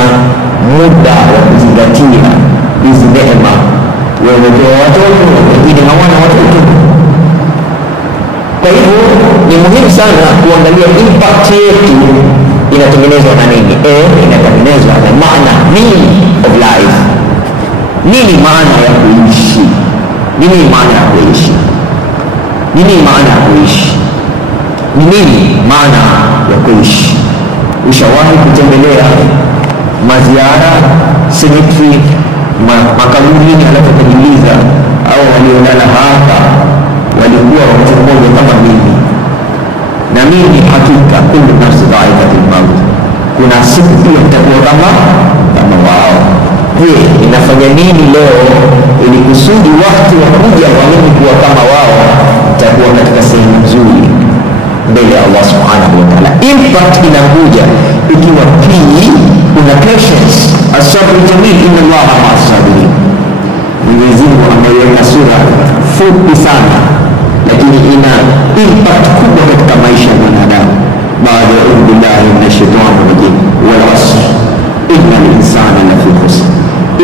muda wa kuzingatia hizi neema. Wewe umepewa watoto, wengine hawana watoto. Kwa hivyo ni muhimu sana kuangalia impact yetu inatengenezwa na nini. Inatengenezwa na maana, meaning of life. Nini maana ya kuishi? Nini maana ya kuishi? Nini maana ya kuishi? Ni nini maana ya kuishi? Ushawahi kutembelea maziara cemetery, makaburini, alafu kujiuliza au waliolala hapa walikuwa wakati mmoja kama mimi? Na mimi hakika kullu nafsi dha'iqatul maut, kuna siku pia mtakuwa kama wao. Je, inafanya nini leo ili kusudi wakati wa kuja wa mimi kuwa kama wao nitakuwa katika sehemu nzuri mbele ya Allah Subhanahu wa Ta'ala? Impact inakuja ikiwa pili una patience. As-sabr jamil, inna Allaha ma'as sabirin. Mwenyezi Mungu ameweka sura fupi sana lakini ina impact kubwa katika maisha ya mwanadamu. Baada ya billahi minash shaitani rajim, wal 'asr innal insana lafi khusr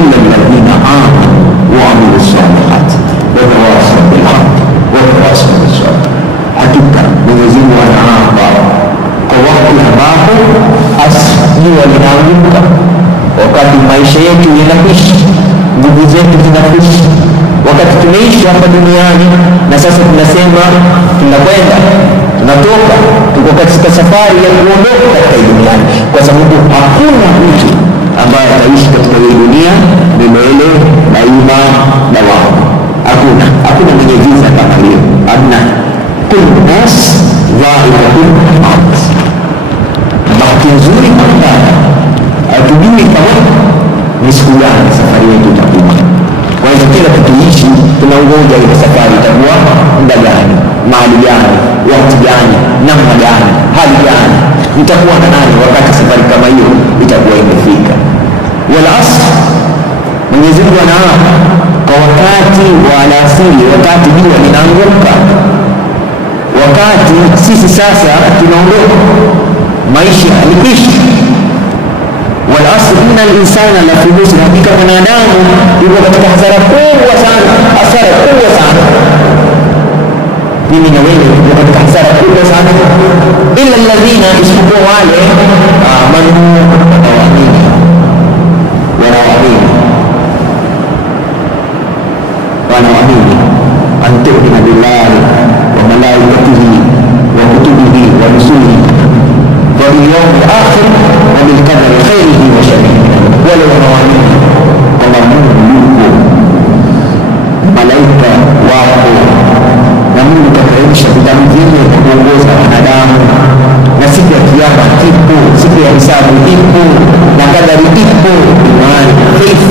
illa alladhina amanu wa 'amilus salihati wa tawasaw bil haqqi wa tawasaw bis sabr. Hakika Mwenyezi Mungu anaapa kwa wakati ambapo jua linaanguka, wakati maisha yetu yanakwisha, nguvu zetu zinakwisha, wakati tunaishi hapa duniani na sasa tunasema tunakwenda, tunatoka, tuko katika safari ya kuondoka katika duniani, kwa sababu hakuna mtu ambaye ataishi katika hii dunia milele daima dawamu. Hakuna mwenye visa kama hiyo. Hamna. Kullu nas dha'iqatul maut. Bahati nzuri kwamba hatujui kama ni siku gani safari yetu itakuwa. Kwa hivyo kila tukiishi tunangoja ile safari itakuwa muda gani, mahali gani, wakati gani, namna gani, hali gani, nitakuwa na nani wakati safari kama hiyo itakuwa imefika. Wal 'asr, Mwenyezi Mungu anaapa kwa wakati wa alasiri, wakati jua linaanguka, wakati sisi sasa tunaondoka, maisha yalikwisha. Wal 'asr innal insana lafi khusr, hakika mwanadamu yuko katika hasara kubwa sana, hasara kubwa sana. Mimi na wewe tuko katika hasara kubwa sana. Illa alladhina, isipokuwa wale amanu wanaamini an tu'mina billahi wa malaikatihi wa kutubihi wa rusulihi wa bil yawmil akhir wa bil qadari khairihi wa sharrihi. Wale wanaoamini kwamba Mungu yuko, malaika wapo, na Mungu ataisha vitabu vyote kwa kuongoza wanadamu, na siku ya kiyama ipo, siku ya hisabu ipo, na kadari ipo. Imani, faith.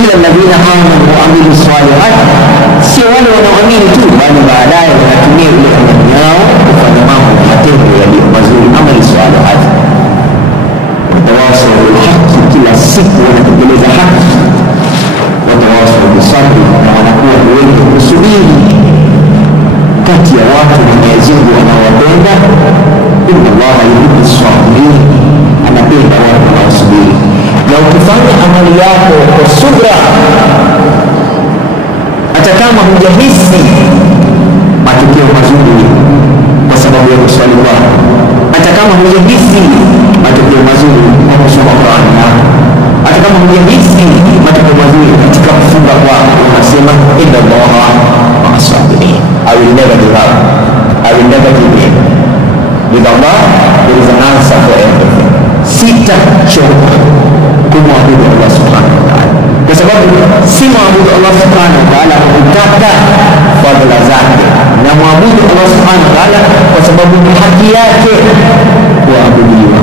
Illa alladhina amanu wa amilus salihati, sio wale wanaoamini tu, bali baadaye wanatumia ile imani yao kufanya mambo, matendo yaliyo mazuri, amali salihati. Watawasaw bil haqqi, kila siku wanatekeleza haki. Watawasaw bis sabr, na wanakuwa wengi kusubiri. Kati ya watu Mwenyezi Mungu anawapenda, inna Allaha yuhibbus sabirin, anapenda watu wanaosubiri. Na ukifanya amali yako kwa subra, hata kama hujahisi matokeo mazuri kwa sababu ya kuswali kwako, hata kama hujahisi matokeo mazuri kwa kusoma Qur'an yako, hata kama hujahisi matokeo mazuri katika kufunga kwako, unasema inna Allaha ma'as sabirin, I will never give up, I will never give in. With Allah there is an answer for everything. Sitachoka kumwabudu Allah Subhanahu wa Ta'ala, kwa sababu si muabudu Allah subhanahu wa ta'ala kutaka fadhila zake, na muabudu Allah subhanahu wa ta'ala kwa sababu ni haki yake kuabudiwa.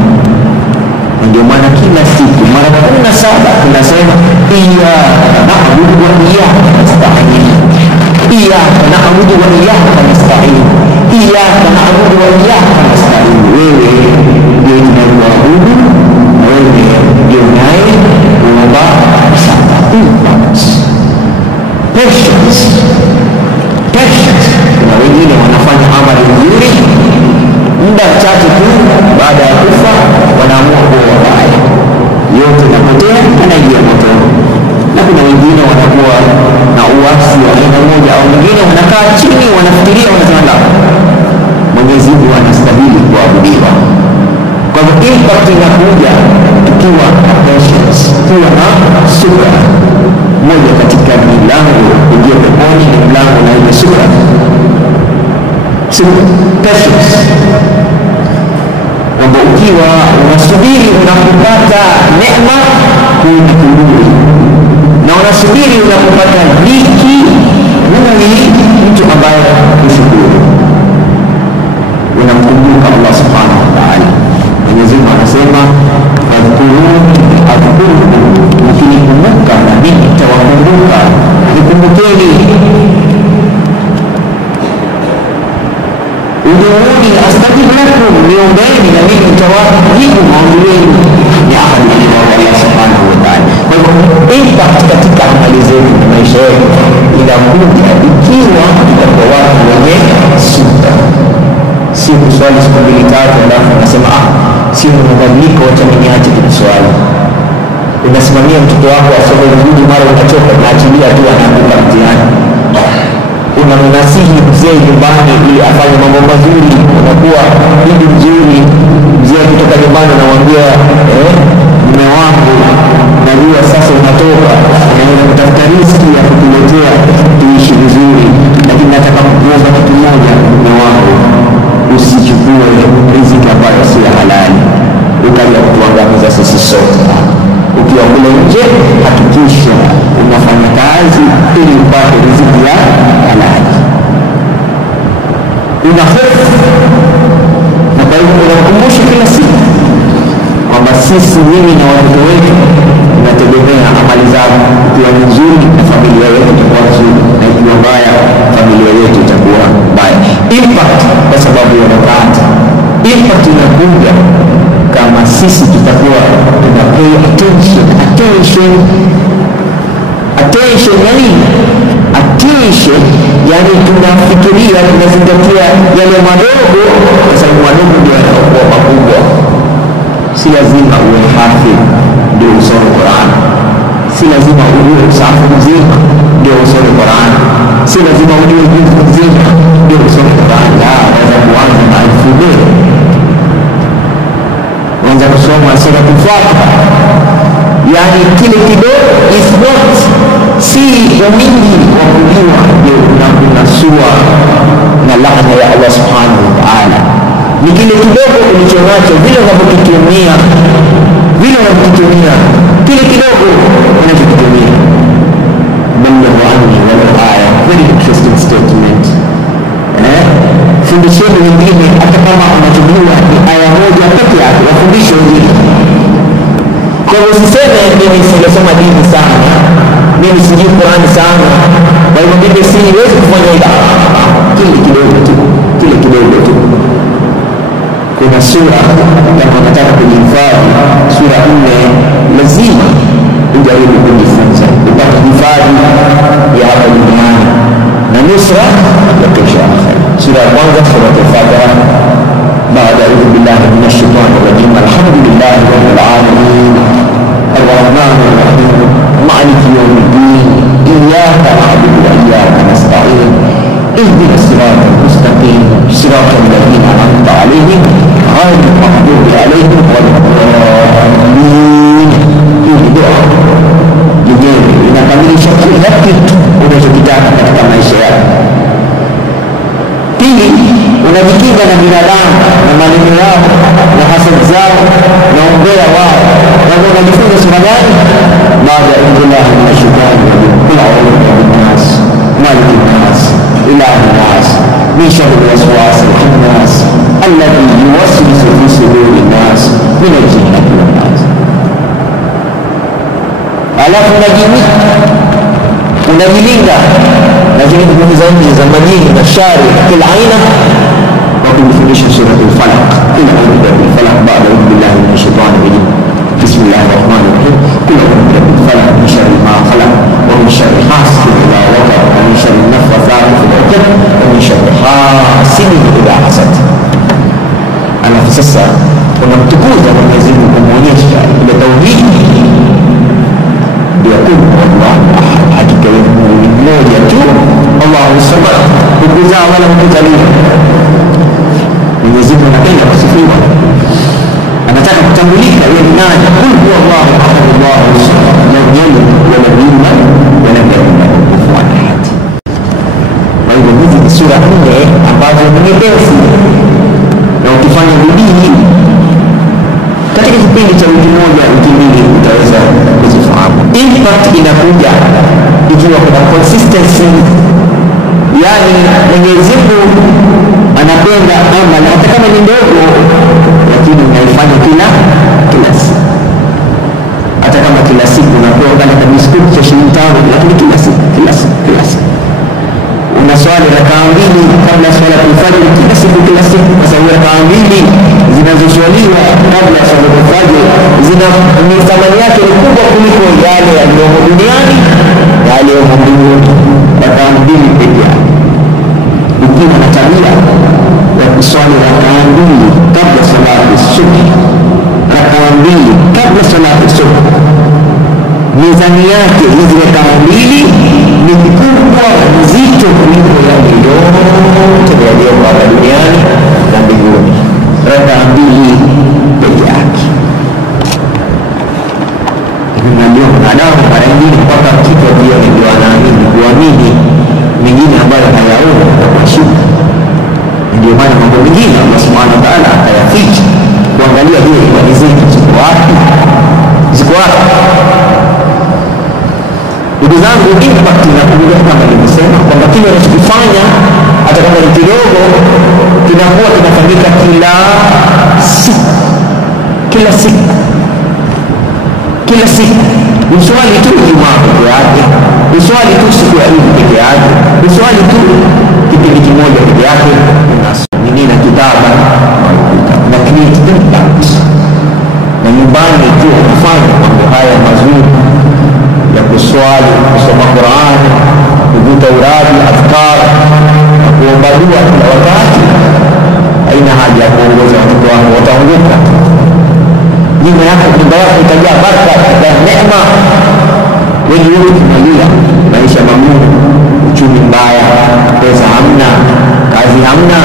Ndio maana kila siku mara 17 tunasema iyyaka na'budu wa iyyaka nasta'in, iyyaka na'budu wa iyyaka nasta'in, iyyaka na'budu wa iyyaka nasta'in. Wewe ndio unaabudu, wewe ndio unaomba msaada. Patience. Kuna wengine wanafanya amali nzuri, muda mchache tu baada ya kufa wanaamua kuwa wabaya, yote napotea, anaingia motoni. Na kuna wengine wanakuwa na uasi wa aina moja au mwingine, wanakaa chini wanafikiria, wanasema la, Mwenyezi Mungu anastahili kuabudiwa. Kwa hivyo impact inakuja tukiwa na patience, tukiwa na subra. Moja katika milango kuingia peponi ni mlango na ile subra. Patience, kwamba ukiwa unasubiri unapopata neema kuna kiburi, na unasubiri unapopata dhiki, huyu ni mtu ambaye kushukuru, unamkumbuka Allah subhanahu wa ta'ala. Mwenyezi Mungu anasema fadhkuruni adhkurkum, mkinikumbuka na mimi nitawakumbuka. Nikumbukeni, ud'uuni astajib lakum, niombeni na mimi nitawajibu maombi yenu. Ni ahadi ya Allah subhanahu wa ta'ala. Kwa hivyo impact katika amali zetu na maisha yetu inakuja ikiwa tutakuwa watu wenye subra. Si kuswali siku 2-3 alafu unasema sio mabadiliko, acha niache kuswali. Unasimamia mtoto wako asome vizuri, mara unachoka unaachilia tu anaanguka mtihani. Unamnasihi mzee nyumbani ili afanye mambo mazuri, unakuwa bibi mzuri. Mzee kutoka nyumbani anamwambia mume wangu, najua sasa unatoka na unatafuta riziki ya kukuletea tuishi vizuri, lakini nataka kukuomba kitu moja, mume wangu, usichukue riziki ambayo si halali ukaja kutuangamiza sisi sote. Ukiwa kule nje, hakikisha unafanya kazi ili upate riziki ya halali. Una hofu, na kwa hivyo unakumbusha kila siku kwamba sisi, mimi na watoto wetu tunategemea amali zao. Ikiwa ni nzuri na familia yetu itakuwa nzuri, na ikiwa mbaya familia yetu itakuwa mbaya. Impact kwa sababu ya wakati, impact inakuja kama sisi tutakuwa tuna pay attention, yani tunafikiria, tunazingatia yale madogo, kwa sababu madogo ndio yanakuwa makubwa. Si lazima uwe hafidh ndio usome Qur'an, si lazima ujue usafu mzima ndio usome Qur'an, si lazima ujue juzu mzima ndio usome Qur'an. Unaweza kuanza na alfabeti, unaweza kusoma sura Al-Fatiha, yani kile kidogo is not, si umini wa kujua ndio unasua na laana ya Allah subhanahu wa ta'ala. Ni kile kidogo ulichonacho, vile unavyokitumia, kile kidogo unachokitumia. Ballighu anni walau aya, very interesting statement. Fundisheni wengine, hata kama unachojua ni aya moja peke yake, wafundishe wengine. Kwa hivyo usiseme mimi sijasoma dini sana, mimi sijui Qur'an sana, kwa hivyo mimi siwezi kufanya ibada. Kile kidogo tu. Kuna sura kama unataka kujihifadhi, sura 4 lazima ujaribu kujifunza, upate hifadhi ya hapa duniani na nusra ya kesho akhera. Sura ya kwanza, sura Al-Fatiha. Baada ya billahi minash shaitani rajim. Alhamdulillahi rabbil alamin, arrahmanir rahim, maliki yawmiddin, iyyaka na'budu wa iyyaka nasta'in, اهدنا الصراط المستقيم صراط الذين أنعمت عليهم غير المغضوب عليهم ولا الضالين. Hii dua yenyewe inakamilisha kila kitu unachokitaka katika maisha yako. Pili, unajikinga na binadamu na maneno yao na hasad zao na umbea wao. Na unajifunza sura gani? Baada ya شر الوسواس الخناس الذي يوسوس في صدور الناس من الجنة والناس. Alafu unajilinda na zile nguvu za nje za majini na shari kila aina kwa kufundisha sura al-Falaq. Kila a'udhu bil falaq ba'da a'udhu billahi minash shaitani rajim. Bismillahir rahmanir rahim. Kila a'udhu bil falaq min sharri ma khalaq wa min sharri hasidin idha waqab wa min sharri naffaathati fil 'uqad wa min sharri hasidin idha hasad. Alafu sasa unamtukuza Mwenyezi Mungu kumuonyesha ile tauhidi ya kuwa Allah hakika ni mmoja tu, Allahu samad, kuzaa wala kuzaliwa. Mwenyezi Mungu anapenda kusifiwa, anataka kutambulika yeye ni nani. Kul huwa Allahu ahad, Allahu samad, lam yalid wa lam yulad wa lam yakul lahu kufuwan ahad. Kwa hivyo hizi ni sura nne ambazo ni nyepesi, na ukifanya bidii katika kipindi cha wiki moja wiki mbili utaweza kuzifahamu. Impact inakuja ikiwa kuna consistency, yani Mwenyezi Mungu anapenda amali hata kama ni ndogo, lakini unaifanya kila siku. Hata kama kila siku unapewa kama biskuti cha shilingi 5, lakini kila siku unaswali rakaa 2 kabla swala ya fajr kila siku, kwa sababu rakaa 2 zinazoswaliwa kabla ya swala ya fajr zina thamani yake kubwa kuliko yale yaliyomo duniani na yaliyomo mbinguni. Rakaa 2 pekee yake, ukiwa na tabia ya kuswali rakaa 2 kabla swala ya subhi, rakaa 2 kabla swala ya subhi, mizani yake hizi rakaa 2 ni kubwa nzito kuliko yale yote yaliyomo hapa duniani na mbinguni. Rakaa 2 pekee yake. Ndio mwanadamu mara nyingi mpaka kitu ndio anaamini kuamini mengine ambayo hayaoni kwa shida. Ndio maana mambo mengine Allah Subhanahu wa Ta'ala akayaficha, kuangalia hiyo imani zetu ziko wapi. Ndugu zangu, impact inakuja kama nilivyosema kwamba kile unachokifanya hata kama ni kidogo kinakuwa kinafanyika kila siku. Uswali tu Ijumaa peke yake, uswali tu siku ya Eid peke yake, uswali tu kipindi kimoja peke yake, na kitabu na create impact. Na nyumbani tu kufanya mambo haya mazuri ya kuswali, kusoma Qur'an, kuvuta uradi, adhkar, kuomba dua kila wakati, haina haja ya kuongoza watoto wako, wataongoka. Nyumba yako itajaa baraka na neema. Wengi wetu tunalia maisha magumu, uchumi mbaya, pesa hamna, kazi hamna,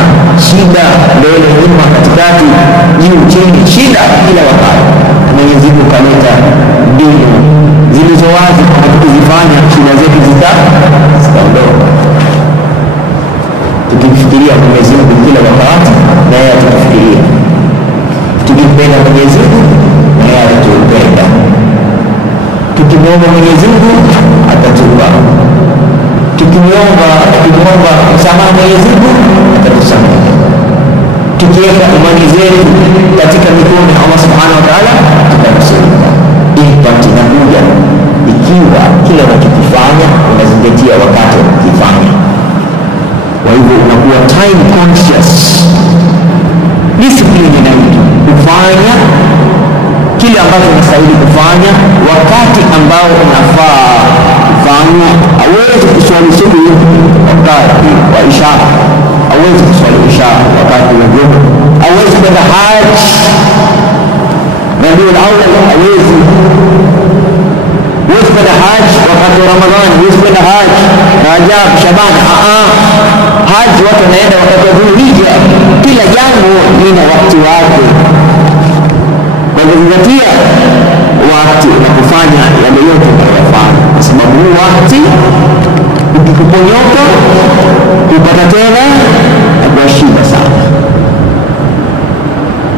shida mbele nyuma katikati juu chini, shida kila wakati. Mwenyezi Mungu kaleta mbinu zilizo wazi kwa kuzifanya shida zetu zitaondoka. Tukifikiria Mwenyezi Mungu kila wakati, na yeye atatufikiria. Tukimpenda Mwenyezi Mungu, na yeye atatupenda. Tukimwomba Mwenyezi Mungu atatupa. Tukimwomba msamaha Mwenyezi Mungu atatusamehe. Tukiweka imani zetu katika mikono ya Allah Subhanahu wa Ta'ala tutanusurika. Impact inakuja ikiwa kila unachokifanya unazingatia wakati wa kufanya. Kwa hivyo unakuwa time conscious. Discipline inaitwa kufanya kile ambacho unastahili kufanya wakati ambao unafaa kufanya. Hauwezi kuswali subuhi wakati wa isha, hauwezi kuswali isha wakati wa dhuhur, hauwezi kwenda haji Rabiul Awwal, hauwezi kwenda haji wakati wa Ramadhani, hauwezi kwenda haji Rajab, Shaban. Haji watu wanaenda wakati wa Dhulhijja. Kila jambo lina wakati wake. Kwa kuzingatia wakati na kufanya yale yote unayofanya, kwa sababu wakati ukikuponyoka kupata tena kwa shida sana.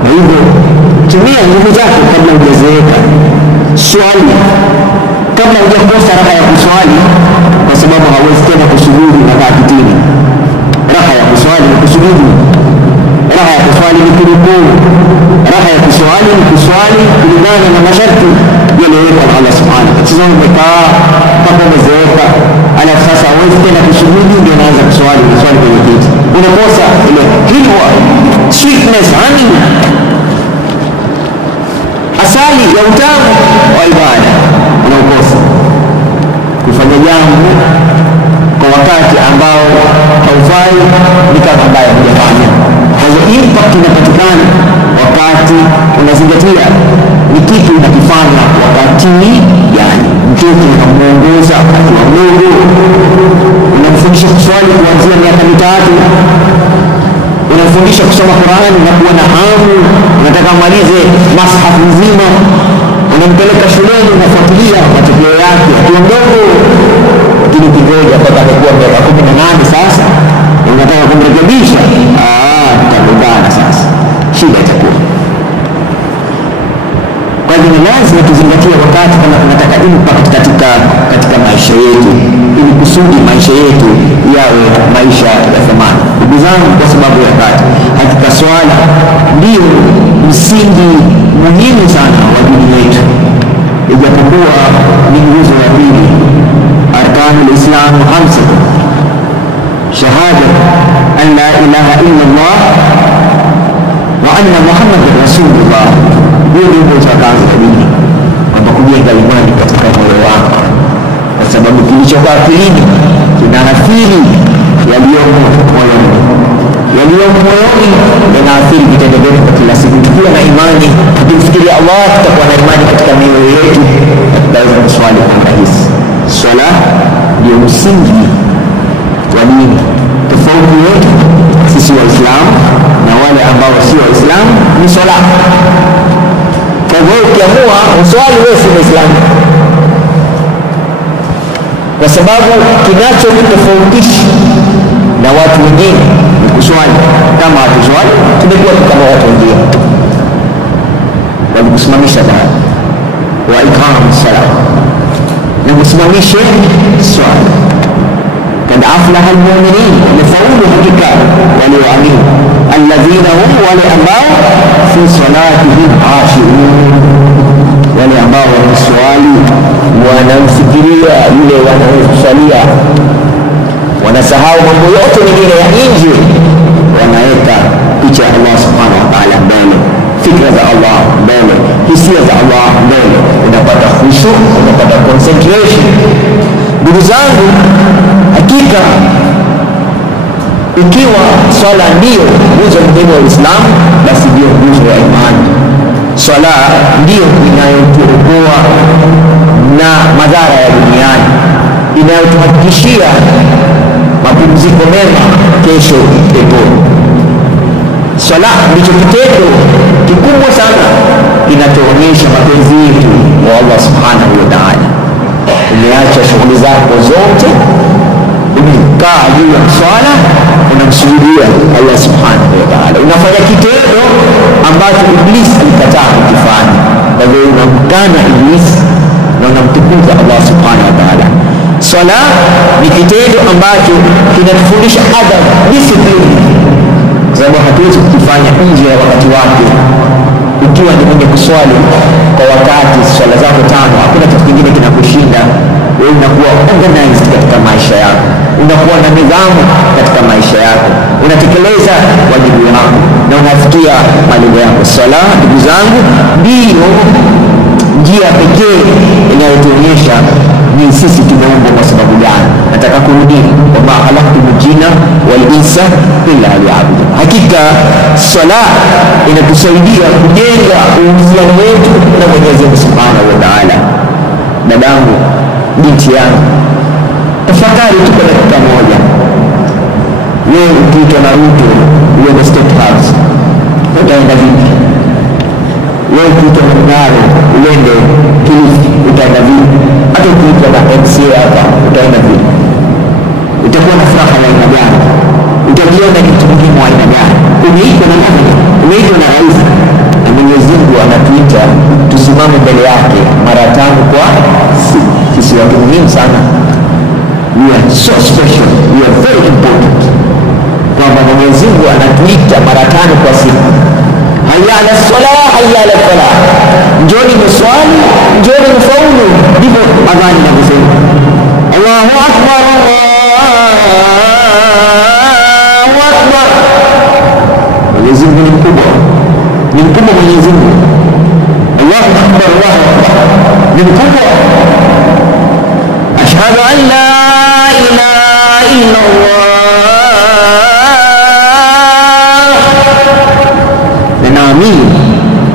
Kwa hivyo tumia nguvu zako kabla hujazeeka. Swali kabla hujakosa raha ya kuswali, kwa sababu hauwezi tena kusubiri mpaka kitini. Raha ya kuswali ni kusujudu, raha ya kuswali ni kurukuu, raha ya kuswali ni kuswali kulingana na masharti yaliyowekwa na Allah subhanahu. Sasa umekaa mpaka umezeeka, alafu sasa huwezi tena kusujudu, ndio unaanza kuswali kwenye kiti, unakosa ile hilwa, sweetness, honey, asali ya utamu wa ibada, unakosa kufanya jambo kwa wakati ambao haufai, ni kama ambaye hujafanya. Kwa hiyo impact inapatikana wakati unazingatia ni kitu unakifanya wakati gani. Mtoto unamuongoza akiwa mdogo, unamfundisha kuswali kuanzia miaka 3, unamfundisha kusoma Qur'ani na kuwa na hamu, unataka amalize mashafu nzima, unampeleka shuleni, unafuatilia matokeo yake akiwa mdogo, lakini kingoja mpaka atakuwa miaka 18 sasa unataka kumrekebisha, tutagombana sasa, shida itakuwa. Kwa hivyo ni lazima tuzingatie wakati kama tunataka impact katika maisha yetu, ili kusudi maisha yetu yawe maisha ya thamani. Ndugu zangu, kwa sababu ya wakati, hakika swala ndio msingi muhimu sana wa dini yetu, ijapokuwa ni nguzo ya pili. Arkanul Islam 5: shahada an la ilaha illa Allah wa anna Muhammadan Rasulullah. Hiyo ndio nguzo ya kwanza ya dini, kwamba kujenga imani katika moyo wako, kwa sababu kilichokaa akilini kinaathiri yaliyomo moyoni, yaliyomo moyoni yanaathiri vitendo vyetu kwa kila siku. Tukiwa na imani, tukifikiria Allah, tutakuwa na imani katika mioyo yetu, tutaweza kuswali kwa urahisi. Swala ndio msingi wa dini. Tofauti yetu sisi Waislamu na wale ambao si Waislamu ni swala. Kwa hivyo ukiamua uswali, wewe si Muislamu, kwa sababu kinachotofautisha na watu wengine ni kuswali. Kama hatuswali, tumekuwa kama watu wengine. Walikusimamisha dhaa wa iqamu salat, na kusimamishe swala. Kad aflaha almu'minin, wamefaulu hakika walioamini. Alladhina hum, wale ambao fi salatihim khashi'un, wale ambao wanaswali wanamfikiria yule wanaosalia, wanasahau mambo yote mengine ya nje, wanaweka picha ya Allah subhanahu wa ta'ala mbele, fikra za Allah mbele, hisia za Allah mbele, unapata khushu, unapata concentration. Ndugu zangu, hakika ikiwa swala ndio nguzo muhimu wa Uislamu, basi ndio nguzo ya imani. Swala ndio inayotuokoa na madhara ya duniani, inayotuhakikishia mapumziko mema kesho peponi. Swala ndicho kitendo kikubwa sana kinatuonyesha mapenzi yetu kwa Allah subhanahu wa ta'ala. Umeacha shughuli zako zote, umekaa juu ya swala, unamsujudia Allah subhanahu wa ta'ala, unafanya kitendo ambacho Iblis alikataa kukifanya. Kwa hivyo unamkana Iblis na unamtukuza Allah subhanahu wa ta'ala. Swala ni kitendo ambacho kinatufundisha adabu, discipline, kwa sababu hatuwezi kukifanya nje ya wakati wake. Ukiwa ni mwenye kuswali kwa wakati swala zako 5, hakuna kitu kingine kinakushinda wewe. Unakuwa organized katika maisha yako, unakuwa na nidhamu katika maisha yako, unatekeleza wajibu wako na unafikia malengo yako. Swala, ndugu zangu, ndio njia pekee inayotuonyesha ni sisi tumeumbwa kwa sababu gani. Nataka kurudi kwamba khalaqtul jinna wal insa illa liya'budun. Hakika swala inatusaidia kujenga uhusiano wetu na Mwenyezi Mungu Subhanahu wa Ta'ala. Dadangu, binti yangu, tafakari tu kwa dakika moja. Wewe ukiitwa na Ruto uende State House, utaenda vipi? Wewe ukiitwa na Mng'aro uende Kilifi, utaenda vipi? Hata ukiitwa na MCA hapa, utaenda vipi? Utakuwa na furaha ya aina gani? Utajiona ni mtu muhimu wa aina gani? Umeitwa na nani? Umeitwa na rais, na Mwenyezi Mungu anatuita tusimame mbele yake mara 5 kwa siku. Sisi watu muhimu sana. We are so special. We are very important. kwamba Mwenyezi Mungu anatuita mara 5 kwa siku, hayya ala salah, hayya ala falah, njoni mswali, njoni mfaulu. Ndivyo adhani inavyosema. Allahu akbar, Allahu akbar. Mwenyezi Mungu ni mkubwa, ni mkubwa Mwenyezi Mungu. Allahu akbar, Allahu akbar, ni mkubwa. Ashhadu an la ilaha illa Allah, na naamini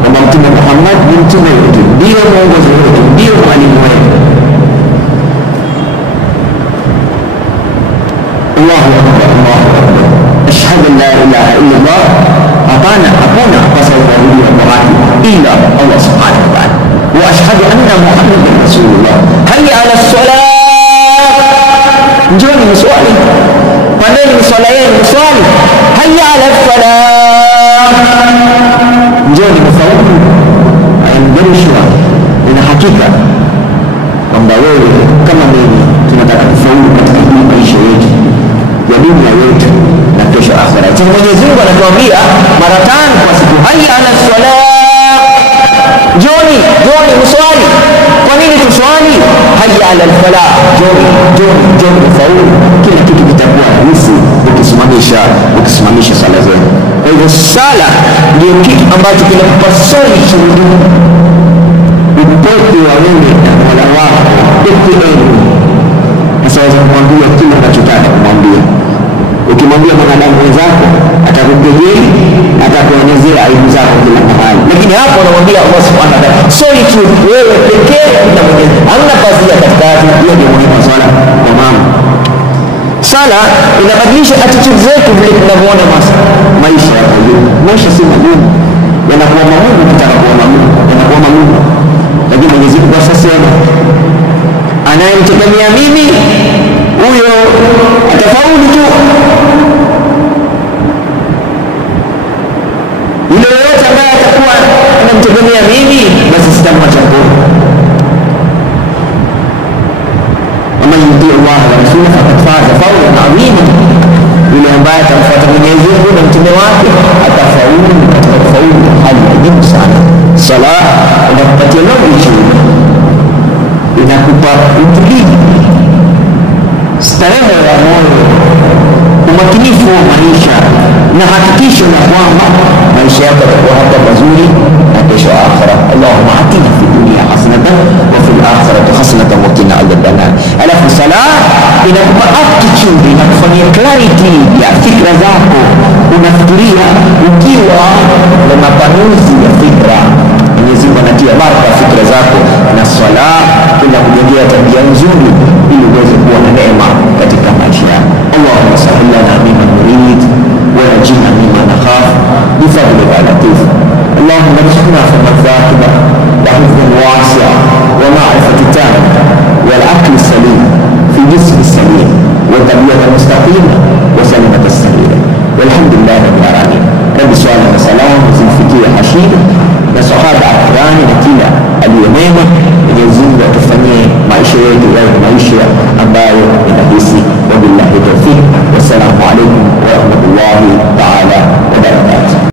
kwamba Mtume Muhammad ni mtume wetu, ndio mwongozo wetu, ndio mwalimu wetu. Allahu akbar, Allahu akbar. Ashhadu an la ilaha illa Allah, hakuna apasaye kwa haki ila Allah subhanahu wa ta'ala, wa ashhadu anna Muhammadan rasulullah. Hayya ala salah, njoni mswali, pandeni mswala yenu mswali. Hayya ala falah, njoni mfaulu. Ayambarishwa, ina hakika kwamba wewe kama mimi tunataka kufaulu katika hii maisha yetu ya dunia yetu na kesho akhera. Mwenyezi Mungu anatuambia mara 5 kwa siku, hayya ala salah, njoni mswali. Kwa nini tuswali? Hayya ala falah, njoni mfaulu. Kila kitu kitakuwa rahisi ukisimamisha sala zenu. Kwa hivyo sala ndio kitu ambacho kinakupa solitude, upweke wa wewe na Mola wako peke yako. Sasa waweza kumwambia kila unachotaka kumwambia. Ukimwambia mwanadamu wenzako atakukejeli, atakuonyesha aibu zako kila mahali, lakini hapo unamwambia Allah subhanahu wa ta'ala, solitude, wewe pekee na Mwenyezi. Hamna pazia katikati. Hiyo ndio muhimu sana kwa mama. Sala inabadilisha attitude zetu vile tunavyoona maisha ya Mungu. Maisha si magumu, yanakuwa magumu ukitaka kuona Mungu, yanakuwa magumu. Lakini Mwenyezi Mungu asasema, anayemtegemea mimi huyo atafaulu tu. Yule yote ambaye atakuwa anamtegemea mimi, basi sitamwacha bure. Waman yuti Allah wa rasulahu faqad faza fawzan adhima, yule ambaye atamfuata Mwenyezi Mungu na mtume wake atafaulu katika kufaulu hali ya juu sana. Sala inakupatia knowledge, inakupa utulivu, starehe ya moyo, umakinifu wa maisha, na hakikisho la kwamba maisha yako yatakuwa hapa mazuri na kesho akhira. Allahumma atina fi dunya hasanatan wa fil akhirati hasanatan wa qina adhaban nar. Alafu sala inakupa attitude, inakufanyia clarity ya fikra zako, unafikiria ukiwa na mapanuzi ya fikra. Mwenyezi Mungu anatia baraka fikra zako, na sala inakujengea tabia nzuri ili uweze kuwa na neema katika maisha yako. Allahumma sahhil lana mimma nurid wa najina mimma nakhaf bifadlika latif. Allahumma ارزقنا فهم الذاكرة وحفظا واسعا ومعرفة تامة والعقل السليم في جسم السليم وتربية مستقيمة وسلامة السليمة والحمد لله رب العالمين. رب سؤال وسلام وزنفكية حشيدة نصحابة عقراني نتيلة اليميمة يجزين وتفنيه maisha yetu yawe maisha ambayo inahisi. Wabillahi tawfiq, wassalamu alaikum wa rahmatullahi ta'ala wa barakatuh.